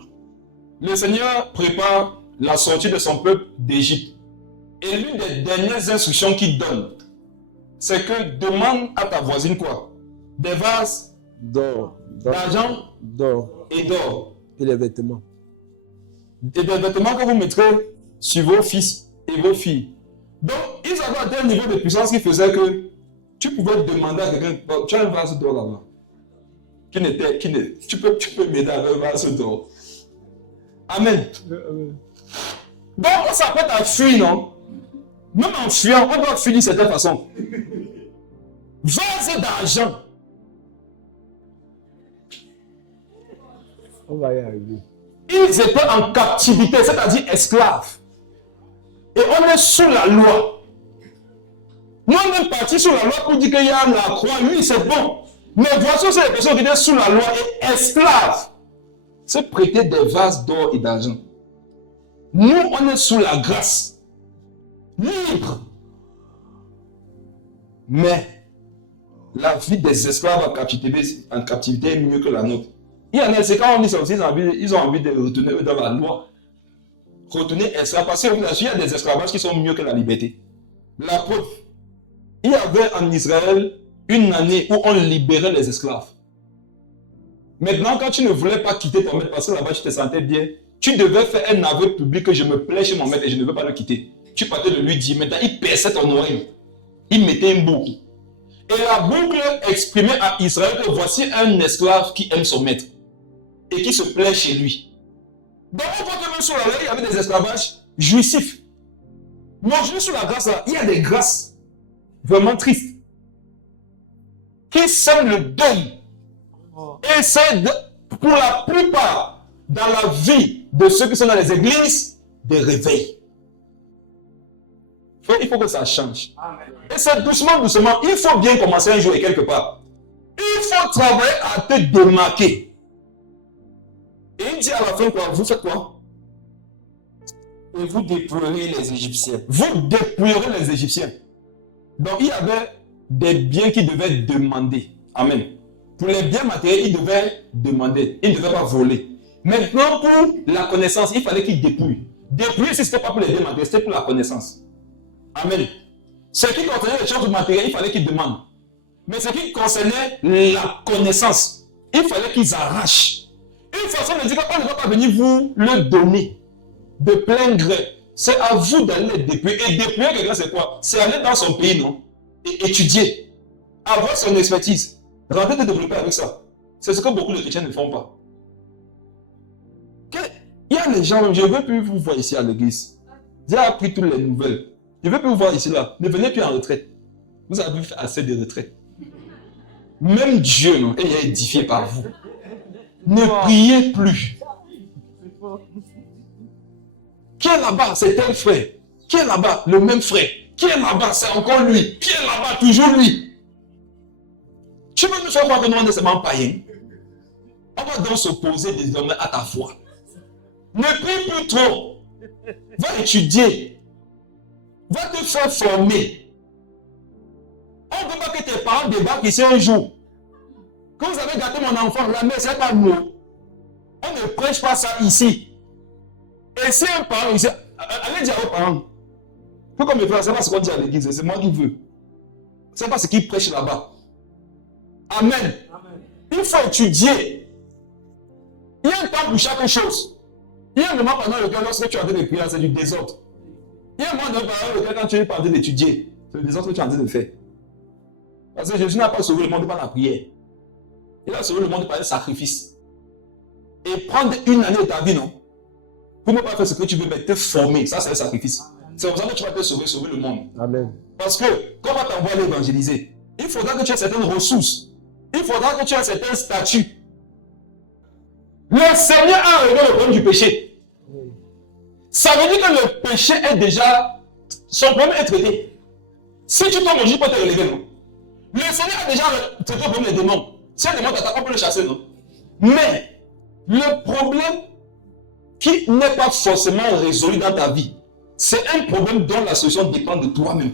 Le Seigneur prépare la sortie de son peuple d'Égypte. Et l'une des dernières instructions qu'il donne, c'est que demande à ta voisine quoi? Des vases D'or, d'argent d'or et d'or. et les vêtements. Et des vêtements que vous mettrez sur vos fils et vos filles. Donc, Ils avaient atteint un niveau de puissance qui faisait que tu pouvais demander à quelqu'un, tu as un vase d'or là-bas. Tu peux m'aider avec un vase d'or. Amen. Donc on s'apprête à fuir, non? Même en fuyant, on doit fuir d'une certaine façon. Vase d'argent. On va y arriver. Ils étaient en captivité, c'est-à-dire esclaves. Et on est sous la loi. Nous, on est parti sous la loi pour dire qu'il y a la croix. Oui, c'est bon. Mais voici ces personnes qui étaient sous la loi et esclaves. Se prêter des vases d'or et d'argent. Nous, on est sous la grâce. Libre. Mais la vie des esclaves en captivité est mieux que la nôtre. Il y en a, c'est quand on dit ça aussi, ils ont envie de retourner dans la loi. Retourner esclave. Parce qu'il y a des esclavages qui sont mieux que la liberté. La preuve. Il y avait en Israël une année où on libérait les esclaves. Maintenant, quand tu ne voulais pas quitter ton maître parce que là-bas tu te sentais bien, tu devais faire un aveu public que je me plais chez mon maître et je ne veux pas le quitter. Tu partais de lui dire, maintenant il perçait ton oreille. Il mettait une boucle. Et la boucle exprimait à Israël que voici un esclave qui aime son maître et qui se plaît chez lui. Donc on voit que même sur la loi, il y avait des esclavages jouissifs. Mais aujourd'hui sous la grâce, là, il y a des grâces vraiment tristes qui sèment le deuil. Et c'est pour la plupart dans la vie de ceux qui sont dans les églises des réveils. Il faut que ça change. Amen. Et c'est doucement, doucement. Il faut bien commencer un jour et quelque part. Il faut travailler à te démarquer. Et il dit à la fin quoi? Vous faites quoi? Et vous déploierez les Égyptiens. Vous déploierez les Égyptiens. Donc il y avait des biens qui devaient demander. Amen. Pour les biens matériels, il devait demander. Il ne devait pas voler. Maintenant, pour la connaissance, il fallait qu'il dépouille. Dépouiller, si ce n'était pas pour les biens matériels, c'était pour la connaissance. Amen. Ce qui concernait les choses matérielles, il fallait qu'ils demandent. Mais ce qui concernait la connaissance, il fallait qu'ils arrachent. Une façon de dire qu'on ne va pas venir vous le donner de plein gré. C'est à vous d'aller le dépouiller. Et dépouiller quelqu'un, c'est quoi? C'est aller dans son pays, non? Et étudier. Avoir son expertise. Rentrer de développer avec ça. C'est ce que beaucoup de chrétiens ne font pas. Il y a des gens, je ne veux plus vous voir ici à l'église. J'ai appris toutes les nouvelles. Je ne veux plus vous voir ici là. Ne venez plus en retraite. Vous avez fait assez de retraite. Même Dieu non, est édifié par vous. Ne priez plus. Qui est là-bas? C'est tel frère. Qui est là-bas? Le même frère. Qui est là-bas? C'est encore lui. Qui est là-bas? Toujours lui. Tu veux nous faire croire que nous on est seulement païens? On va donc s'opposer désormais à ta foi. Ne prie plus trop. Va étudier. Va te faire former. On ne veut pas que tes parents débarquent ici un jour. Quand vous avez gâté mon enfant, la mère, c'est pas nous. On ne prêche pas ça ici. Et si un parent ici, allez dire aux parents. Faut qu'on me fasse, c'est pas ce qu'on dit à l'église, c'est moi qui veux. C'est pas ce qu'ils prêchent là-bas. Amen. Amen. Il faut étudier. Il y a un temps pour chaque chose. Il y a un moment pendant lequel, lorsque tu es en train de prier, c'est du désordre. Il y a un moment pendant lequel, quand tu es en train d'étudier, c'est le désordre que tu es en train de faire. Parce que Jésus n'a pas sauvé le monde par la prière. Il a sauvé le monde par le sacrifice. Et prendre une année de ta vie, non? Pour ne pas faire ce que tu veux, mais te former, ça c'est un sacrifice. C'est pour ça que tu vas te sauver le monde. Amen. Parce que, quand on va t'envoyer l'évangéliser, il faudra que tu aies certaines ressources. Il faudra que tu aies un certain statut. Le Seigneur a réglé le problème du péché. Ça veut dire que le péché est déjà... Son problème est traité. Si tu tombes, je peux te relever, non? Le Seigneur a déjà traité le problème des démons. Si un démon t'attaque, on peut le chasser, non? Mais, le problème qui n'est pas forcément résolu dans ta vie, c'est un problème dont la solution dépend de toi-même.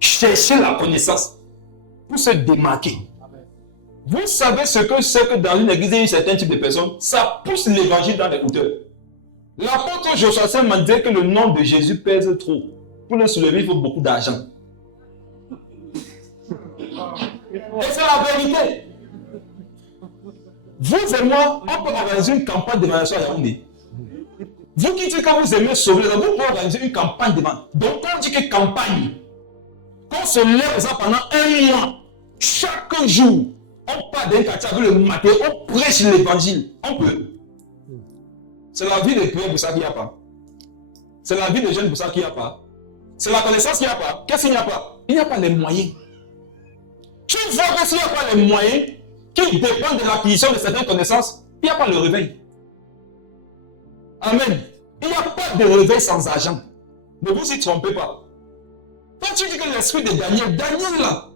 Chercher la connaissance pour se démarquer. Vous savez ce que c'est que dans une église, il y a un certain type de personnes, ça pousse l'évangile dans les hauteurs. L'apôtre Josué m'a dit que le nom de Jésus pèse trop. Pour le soulever, il faut beaucoup d'argent. Et c'est la vérité. Vous et moi, on peut organiser une campagne d'évaluation à Yaoundé. Vous qui dites que vous aimez sauver les gens, vous pouvez organiser une campagne devant. Donc, quand on dit que campagne, qu'on se lève ça pendant un mois, chaque jour, on part d'un quartier avec le matin, on prêche l'évangile. On peut. C'est la vie de prière pour ça qu'il n'y a pas. C'est la vie de jeûne pour ça qu'il n'y a pas. C'est la connaissance qu'il n'y a pas. Qu'est-ce qu'il n'y a pas? Il n'y a pas les moyens. Tu vois que s'il n'y a pas les moyens qui dépendent de l'acquisition de certaines connaissances, il n'y a pas le réveil. Amen. Il n'y a pas de réveil sans argent. Ne vous y trompez pas. Quand tu dis que l'esprit de Daniel, Daniel là,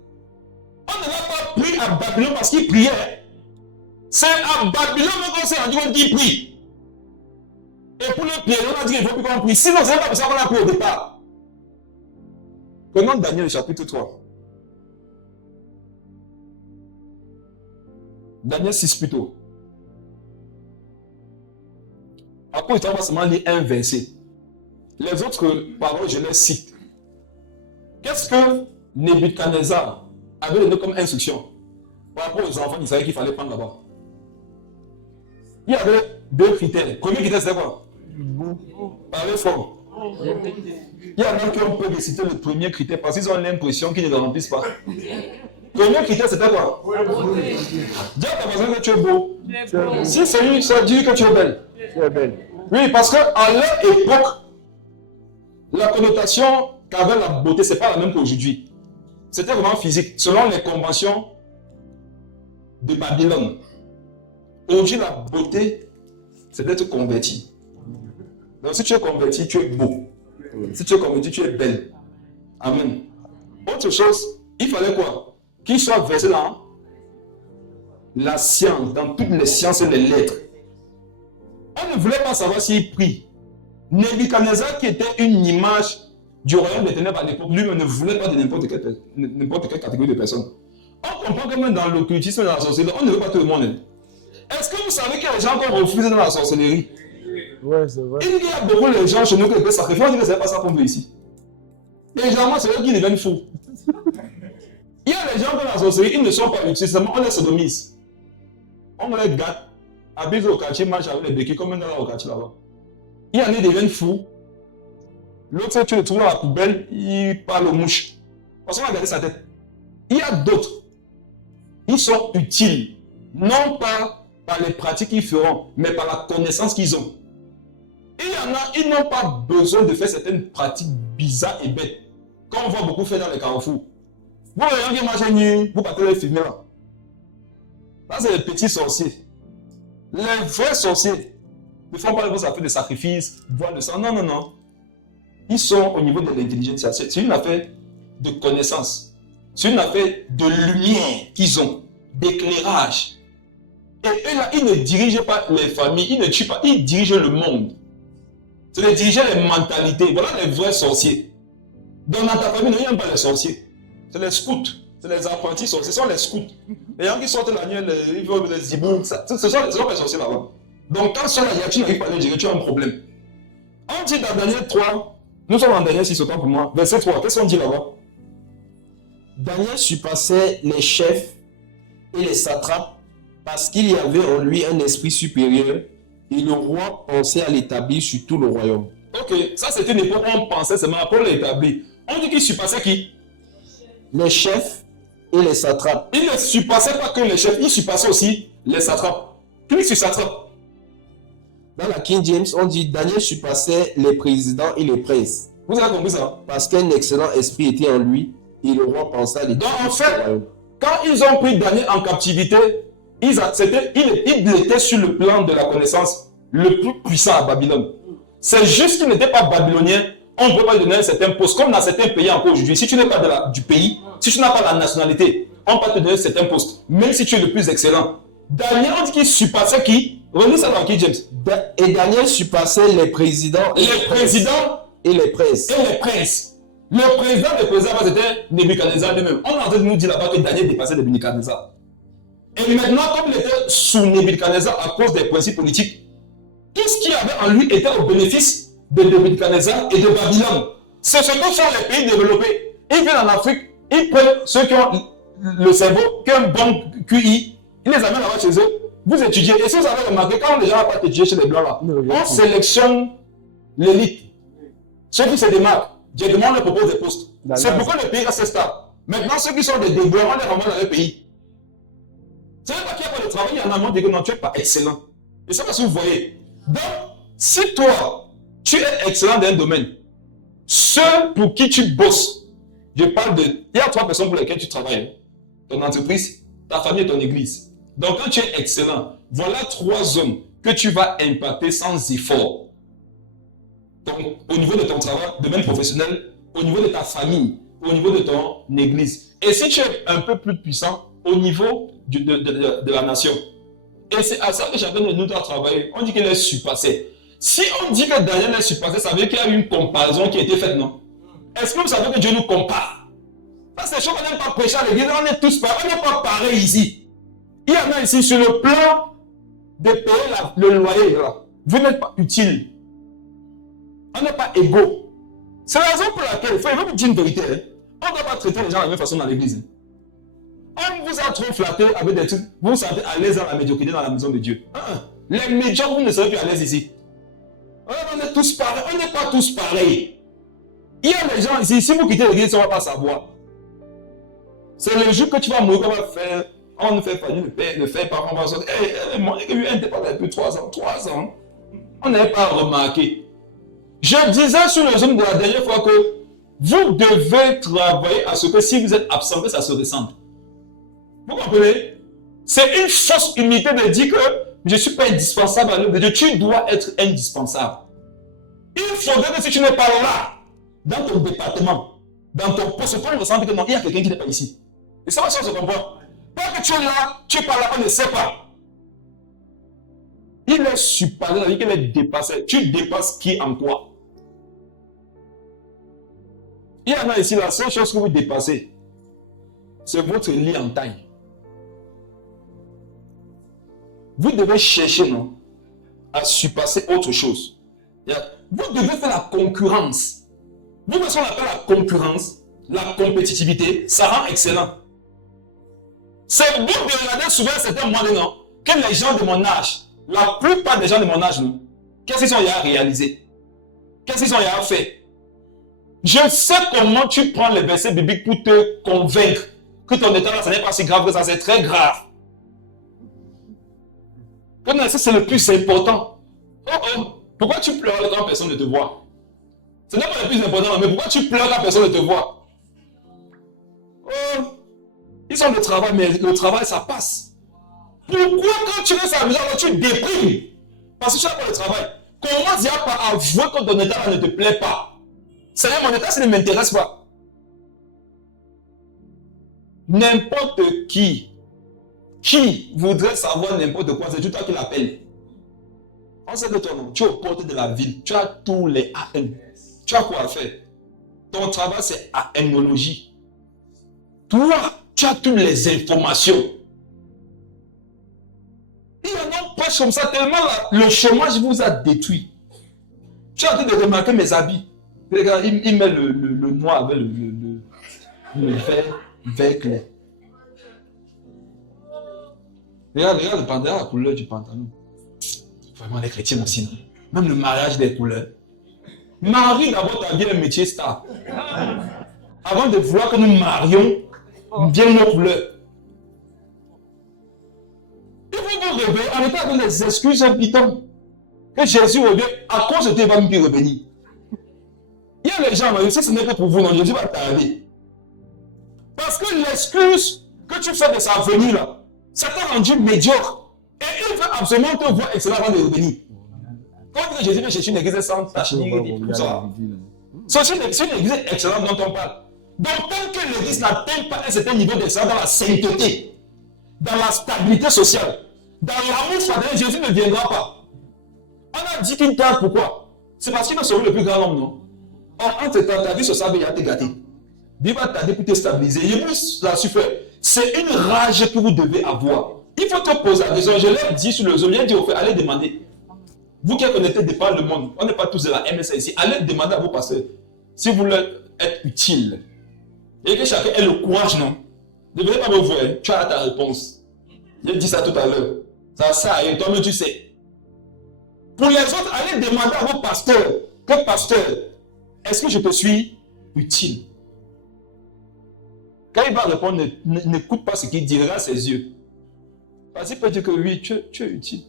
on ne l'a pas pris à Babylone parce qu'il priait. C'est à Babylone qu'on s'est rendu compte qu'il prie. Et pour le prier, on a dit qu'il ne faut plus qu'on prie. Sinon, ce n'est pas pour ça qu'on a pris au départ. Prenons Daniel chapitre 3. Daniel 6 plutôt. Après, on va seulement lire un verset. Les autres paroles, je les cite. Qu'est-ce que Nebuchadnezzar avait donné comme instruction par rapport aux enfants d'Israël qu'il fallait prendre là-bas? Il y avait deux critères. Le premier critère, c'était quoi? Parlez fort. Il y en a qui ont peur de citer le premier critère parce qu'ils ont l'impression qu'ils ne le remplissent pas. Le premier critère, c'était quoi? Dis à ta voisine que tu es beau. Si c'est lui, ça dit que tu es belle. Tu es belle. Oui, parce qu'à leur époque, la connotation qu'avait la beauté, ce n'est pas la même qu'aujourd'hui. C'était vraiment physique, selon les conventions de Babylone. Aujourd'hui, la beauté, c'est d'être converti. Donc, si tu es converti, tu es beau. Si tu es converti, tu es belle. Amen. Autre chose, il fallait quoi? Qu'il soit versé dans la science, dans toutes les sciences et les lettres. On ne voulait pas savoir s'il prie. Nebuchadnezzar, qui était une image du royaume des ténèbres à l'époque, lui-même ne voulait pas de n'importe quelle catégorie de personnes. On comprend que même dans l'occultisme et dans la sorcellerie, on ne veut pas tout le monde. Est-ce que vous savez qu'il y a des gens qui ont refusé dans la sorcellerie? Ouais, c'est vrai. Il y a beaucoup de gens chez nous qui peuvent sacrifier. On dit que ce n'est pas ça qu'on veut ici. Et généralement, c'est eux qui deviennent fous. Il y a des gens dans la sorcellerie, ils ne sont pas utiles, seulement on les sodomise. On les gâte. Habite au quartier, marche avec les béquilles, comme un dans au quartier là-bas. Il y en a qui deviennent fous. L'autre, tu le trouves dans la poubelle, il parle aux mouches. Parce qu'on a gardé sa tête. Il y a d'autres. Ils sont utiles. Non pas par les pratiques qu'ils feront, mais par la connaissance qu'ils ont. Il y en a, ils n'ont pas besoin de faire certaines pratiques bizarres et bêtes. Comme on voit beaucoup faire dans les carrefours. Vous, les gens qui marchent nuit, vous partez les filmer là. Là, c'est les petits sorciers. Les vrais sorciers ne font pas les affaires de sacrifice, boire le sang. Non, non, non. Ils sont au niveau de l'intelligence. C'est une affaire de connaissance. C'est une affaire de lumière qu'ils ont, d'éclairage. Et eux là, ils ne dirigent pas les familles, ils ne tuent pas, ils dirigent le monde. C'est de diriger les mentalités. Voilà les vrais sorciers. Donc dans ta famille, il n'y a pas les sorciers. C'est les scouts. C'est les apprentis sorciers. Ce sont les scouts. Les gens qui sortent la nuit, ils vont les zibous. Ce sont les sorciers là-bas. Donc quand sur la hiérarchie, tu n'arrives pas à les gérer, tu as un problème. On dit dans Daniel 3, nous sommes en Daniel 6, autant pour moi. Verset 3, qu'est-ce qu'on dit là-bas? Daniel surpassait les chefs et les satrapes parce qu'il y avait en lui un esprit supérieur et le roi pensait à l'établir sur tout le royaume. Ok, ça c'était une époque où on pensait seulement pour l'établir. On dit qu'il surpassait qui? Les chefs et les satrapes. Il ne surpassait pas que les chefs, il surpassait aussi les satrapes. Qui sur satrape? Dans la King James, on dit Daniel surpassait les présidents et les princes. Vous avez compris ça? Parce qu'un excellent esprit était en lui et le roi pensait à l'établir. Donc en fait, quand ils ont pris Daniel en captivité, il était sur le plan de la connaissance le plus puissant à Babylone. C'est juste qu'il n'était pas babylonien. On ne peut pas lui donner un certain poste. Comme dans certains pays encore aujourd'hui, si tu n'es pas du pays, si tu n'as pas la nationalité, on peut te donner un certain poste. Même si tu es le plus excellent. Daniel, on dit qu'il surpassait qui? Relis ça dans King James. Et Daniel surpassait les présidents et les princes. Le président des présidents, c'était Nebuchadnezzar lui-même. On est en train de nous dire là-bas que Daniel dépassait Nebuchadnezzar. Et maintenant, comme il était sous Nebuchadnezzar à cause des principes politiques, tout ce qu'il avait en lui était au bénéfice de Nebuchadnezzar et de Babylone. C'est ce que font les pays développés. Ils viennent en Afrique, ils prennent ceux qui ont le cerveau, qui ont un bon QI, ils les amènent là-bas chez eux. Vous étudiez. Et si vous avez remarqué, quand les gens n'ont pas étudié chez les Blancs là, on sélectionne l'élite. Ceux qui se démarquent, Dieu demande leur propose des postes. Dans C'est l'âge. pourquoi le pays reste stable. Maintenant, ceux qui sont des débrouillards, on les ramène dans le pays. C'est même pas qu'il y a pas de travail, il y en a un dit que non, tu n'es pas excellent. Et ça, parce que vous voyez. Donc, si toi, tu es excellent dans un domaine, ceux pour qui tu bosses, je parle de... Il y a 3 personnes pour lesquelles tu travailles. Ton entreprise, ta famille et ton église. Donc, quand tu es excellent, voilà 3 zones que tu vas impacter sans effort. Donc, au niveau de ton travail, domaine professionnel, au niveau de ta famille, au niveau de ton église. Et si tu es un peu plus puissant, au niveau de la nation. Et c'est à ça que chacun de nous doit travailler. On dit qu'il est surpassé. Si on dit que Daniel est surpassé, ça veut dire qu'il y a une comparaison qui a été faite, non? Est-ce que vous savez que Dieu nous compare? Parce que c'est chose qu'on n'aime pas prêcher à l'église, on est tous pareils, on n'est pas pareils ici. Il y en a ici sur le plan de payer le loyer. Là. Vous n'êtes pas utile. On n'est pas égaux. C'est la raison pour laquelle, il faut vous dire une vérité. Hein. On ne doit pas traiter les gens de la même façon dans l'église. Hein. On vous a trop flatté avec des trucs. Vous vous sentez à l'aise dans la médiocrité dans la maison de Dieu. Les médiocres, vous ne serez plus à l'aise ici. On est tous pareils. On n'est pas tous pareils. Il y a des gens ici, si vous quittez l'église, on ne va pas savoir. C'est le jour que tu vas mourir qu'on va faire. On ne fait pas le fait par on va se dire, mon un n'était pas là depuis 3 ans. 3 ans. On n'avait pas remarqué. Je disais sur le Zoom de la dernière fois que vous devez travailler à ce que si vous êtes absent, que ça se ressente. Vous comprenez? C'est une fausse humilité de dire que je ne suis pas indispensable à l'œuvre de Dieu. Tu dois être indispensable. Il faudrait que si tu n'es pas là, dans ton département, dans ton poste, on ressent que non, il y a quelqu'un qui n'est pas ici. Et ça va se comprendre. Pas que tu es là, tu es pas là, on ne sait pas. Il est surpassé, c'est-à-dire qu'il est dépassé. Tu dépasses qui en quoi? Il y en a ici, la seule chose que vous dépassez, c'est votre lit en taille. Vous devez chercher, non, à surpasser autre chose. Vous devez faire la concurrence. Vous voyez ce qu'on appelle la concurrence, la compétitivité, ça rend excellent. C'est bon de regarder souvent certains moments, non, que les gens de mon âge, la plupart des gens de mon âge, non, qu'est-ce qu'ils ont à réaliser? Qu'est-ce qu'ils ont à faire? Je sais comment tu prends les versets bibliques pour te convaincre que ton état là, ça n'est pas si grave que ça, c'est très grave. Ça, c'est le plus important. Pourquoi tu pleures quand personne ne te voit? Ce n'est pas le plus important, mais pourquoi tu pleures quand personne ne te voit? Ils ont le travail, mais le travail, ça passe. Pourquoi quand tu veux s'amuser, alors tu déprimes? Parce que tu n'as pas le travail. Comment dire par avouer que ton état là ne te plaît pas? C'est mon état, ça ne m'intéresse pas. N'importe qui voudrait savoir n'importe quoi, c'est tout toi qui l'appelle. On sait que toi, non, tu es aux portes de la ville, tu as tous les AM. Tu as quoi à faire? Ton travail, c'est AMnologie. Toi, tu as toutes les informations. Il y en a pas comme ça, tellement le chômage vous a détruit. Tu as en train de remarquer mes habits. Regarde, il met le noir avec le vert clair. Regarde le pantalon, la couleur du pantalon. Vraiment, les chrétiens aussi, non? Même le mariage des couleurs. Marie d'abord ta vie un métier star. Avant de voir que nous marions, bien nos couleurs. Il faut vous réveiller en étant avec les excuses bidons. Que Jésus revient, à cause de toi, il va me revenir. Il y a les gens, ça ce n'est pas pour vous, non, Jésus va tarder. Parce que l'excuse que tu fais de sa venue là, ça t'a rendu médiocre. Et il veut absolument te voir excellent avant de revenir. Quand Jésus vient chercher une église sans tâche, tout ça. C'est une église excellente dont on parle. Donc, tant que l'église n'atteint pas un certain niveau d'excellence dans la sainteté, dans la stabilité sociale, dans l'amour fraternel, Jésus ne viendra pas. On a dit qu'il tarde, pourquoi? C'est parce qu'il va sauver le plus grand nombre, non? Or, entre temps, ta vie sociale, il a été gâté. Dieu va t'aider pour te stabiliser. Il plus la souffre. C'est une rage que vous devez avoir. Il faut te poser la question. Je l'ai dit sur le Zoom, j'ai dit au fait, allez demander. Vous qui connaissez pas le monde, on n'est pas tous de la MSA ici, allez demander à vos pasteurs si vous voulez être utile. Et que chacun ait le courage, non? Ne venez pas me voir, tu as ta réponse. J'ai dit ça tout à l'heure. Ça sert à rien, toi-même tu sais. Pour les autres, allez demander à vos pasteurs que pasteur, est-ce que je te suis utile? Quand il va répondre, n'écoute pas ce qu'il dit, regarde ses yeux. Parce qu'il peut dire que oui, tu es utile.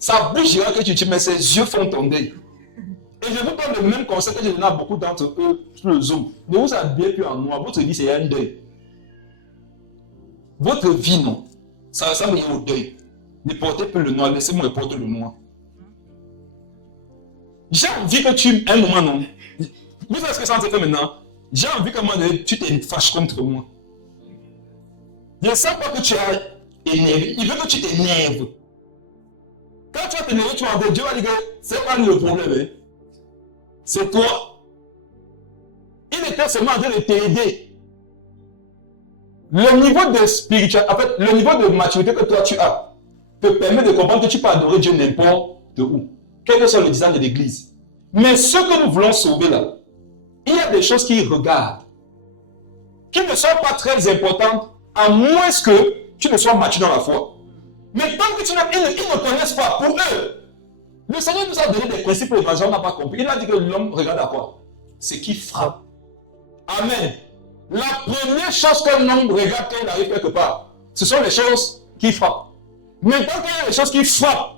Sa bouche dira que tu es utile, mais ses yeux font ton deuil. Et je vous donne le même conseil que je donne à beaucoup d'entre eux sur le Zoom. Ne vous habillez plus en noir, votre vie c'est un deuil. Votre vie, non. Ça ressemble au deuil. Ne portez plus le noir, laissez-moi porter le noir. J'ai envie que tu, un moment, non. Vous savez ce que ça te fait maintenant? J'ai envie qu'à un moment donné, tu te fâches contre moi. Je ne sens pas que tu es énervé. Il veut que tu t'énerves. Quand tu vas t'énerver, tu vas dire, Dieu va dire que c'est pas le problème. Hein. C'est toi. Il était seulement en train de t'aider. Le niveau de spiritualité, en fait, le niveau de maturité que toi tu as, te permet de comprendre que tu peux adorer Dieu n'importe où. Quel que soit le design de l'église. Mais ce que nous voulons sauver là, il y a des choses qu'ils regardent, qui ne sont pas très importantes, à moins que tu ne sois mature dans la foi. Mais tant que ils ne connaissent pas, pour eux, le Seigneur nous a donné des principes pour l'évangile, on n'a pas compris. Il a dit que l'homme regarde à quoi? C'est qui frappe. Amen. La première chose qu'un homme regarde quand il arrive quelque part, ce sont les choses qui frappent. Maintenant qu'il y a les choses qui frappent,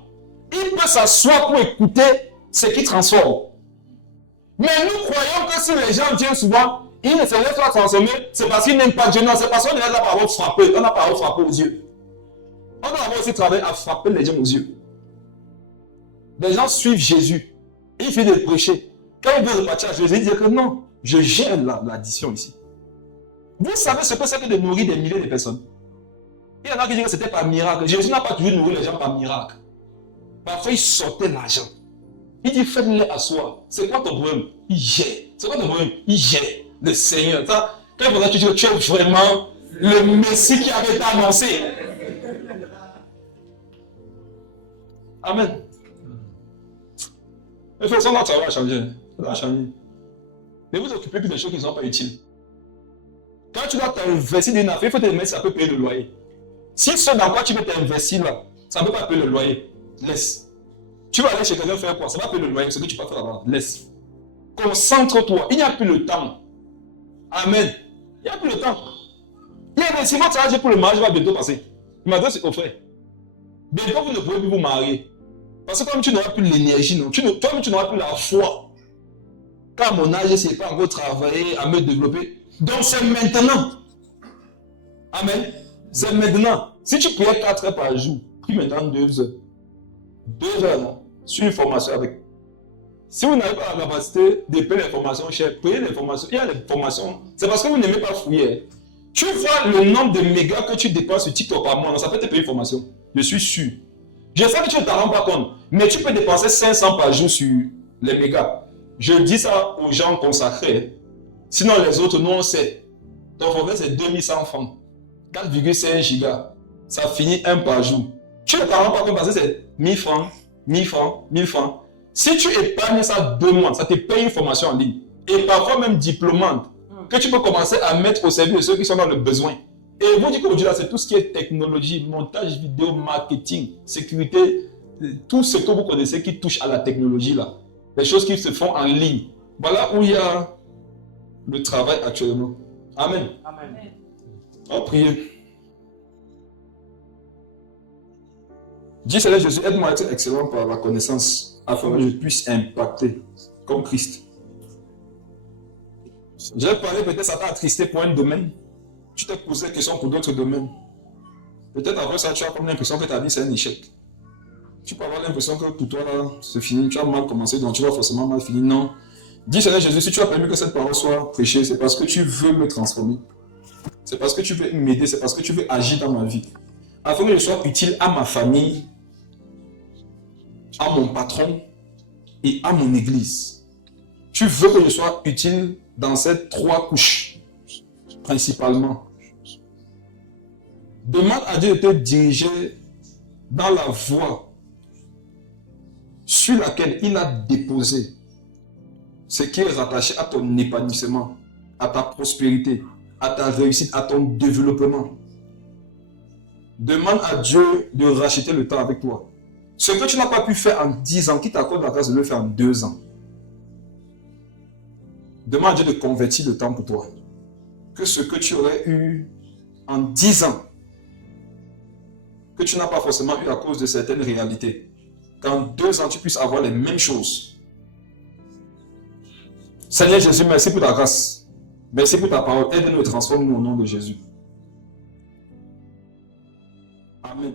il peut s'asseoir pour écouter ce qui transforme. Mais nous croyons que si les gens viennent souvent, ils ne se laissent pas transformer, c'est parce qu'ils n'aiment pas Dieu. Non, c'est parce qu'on est là par contre frapper. On a par contre frappé aux yeux. On doit avoir aussi travaillé à frapper les gens aux yeux. Les gens suivent Jésus. Il fait de prêcher. Quand il veut repartir à Jésus, il dit que non, je gère l'addition ici. Vous savez ce que c'est que de nourrir des milliers de personnes. Il y en a qui disent que c'était par miracle. Jésus n'a pas toujours nourri les gens par miracle. Parfois, il sortait l'argent. Il dit, faites-les asseoir. C'est quoi ton problème? Il gère. C'est quoi ton problème? Il gère. Le Seigneur. Ça, quand il faudra que tu dis que tu es vraiment le Messie qui avait été annoncé. Amen. Mais de toute façon, ça va changer. Ça va changer. Ne vous occupez plus des choses qui ne sont pas utiles. Quand tu dois t'investir dans une affaire, il faut te demander si ça peut payer le loyer. Si ce dans quoi tu veux t'investir là, ça ne peut pas payer le loyer, laisse. Tu vas aller chez quelqu'un faire quoi? Ça va payer le loyer, ce que tu vas faire là-bas, laisse. Concentre-toi, il n'y a plus le temps. Amen. Il n'y a plus le temps. Il y a des ciments de pour le mariage va bientôt passer. Maintenant, c'est au frère. Bientôt, vous ne pouvez plus vous marier. Parce que comme tu n'auras plus l'énergie, toi-même tu n'auras plus la foi. Quand à mon âge, je ne sais pas encore travailler, à me développer. Donc c'est maintenant. Amen. C'est maintenant. Si tu priais 4 heures par jour, prie maintenant 2 heures. 2 heures, non. Sur une formation avec. Si vous n'avez pas la capacité de payer les formations chères, payez les formations. Il y a les formations. C'est parce que vous n'aimez pas fouiller. Tu vois le nombre de mégas que tu dépenses sur TikTok par mois, ça peut te payer une formation. Je suis sûr. Je sais que tu ne t'en rends pas compte, mais tu peux dépenser 500 par jour sur les mégas. Je dis ça aux gens consacrés. Sinon, les autres, nous, on sait. Ton forfait, c'est 2100 francs. 4,5 gigas. Ça finit 1 par jour. Tu ne t'en rends pas compte parce que c'est 1000 francs, 1000 francs, 1000 francs. Si tu épargnes ça 2 mois, ça te paye une formation en ligne. Et parfois même diplômante, que tu peux commencer à mettre au service de ceux qui sont dans le besoin. Et vous dites qu'aujourd'hui, c'est tout ce qui est technologie, montage vidéo, marketing, sécurité, tout ce que vous connaissez qui touche à la technologie là. Les choses qui se font en ligne. Voilà où il y a le travail actuellement. Amen. Amen. On va prier. Dis Seigneur Jésus, aide-moi à être excellent par la connaissance, afin que je puisse impacter comme Christ. J'ai parlé, peut-être ça t'a attristé pour un domaine. Tu t'es posé des questions pour d'autres domaines. Peut-être après ça, tu as comme l'impression que ta vie c'est un échec. Tu peux avoir l'impression que pour toi là, c'est fini, tu as mal commencé, donc tu vas forcément mal finir. Non. Dis Seigneur Jésus, si tu as permis que cette parole soit prêchée, c'est parce que tu veux me transformer. C'est parce que tu veux m'aider, c'est parce que tu veux agir dans ma vie. Afin que je sois utile à ma famille, à mon patron et à mon église. Tu veux que je sois utile dans ces 3 couches, principalement. Demande à Dieu de te diriger dans la voie sur laquelle il a déposé ce qui est rattaché à ton épanouissement, à ta prospérité, à ta réussite, à ton développement. Demande à Dieu de racheter le temps avec toi. Ce que tu n'as pas pu faire en 10 ans, qui t'accorde la grâce de le faire en 2 ans. Demande à Dieu de convertir le temps pour toi. Que ce que tu aurais eu en 10 ans, que tu n'as pas forcément eu à cause de certaines réalités, qu'en 2 ans, tu puisses avoir les mêmes choses. Seigneur Jésus, merci pour ta grâce. Merci pour ta parole. Aide-nous et transforme-nous au nom de Jésus. Amen.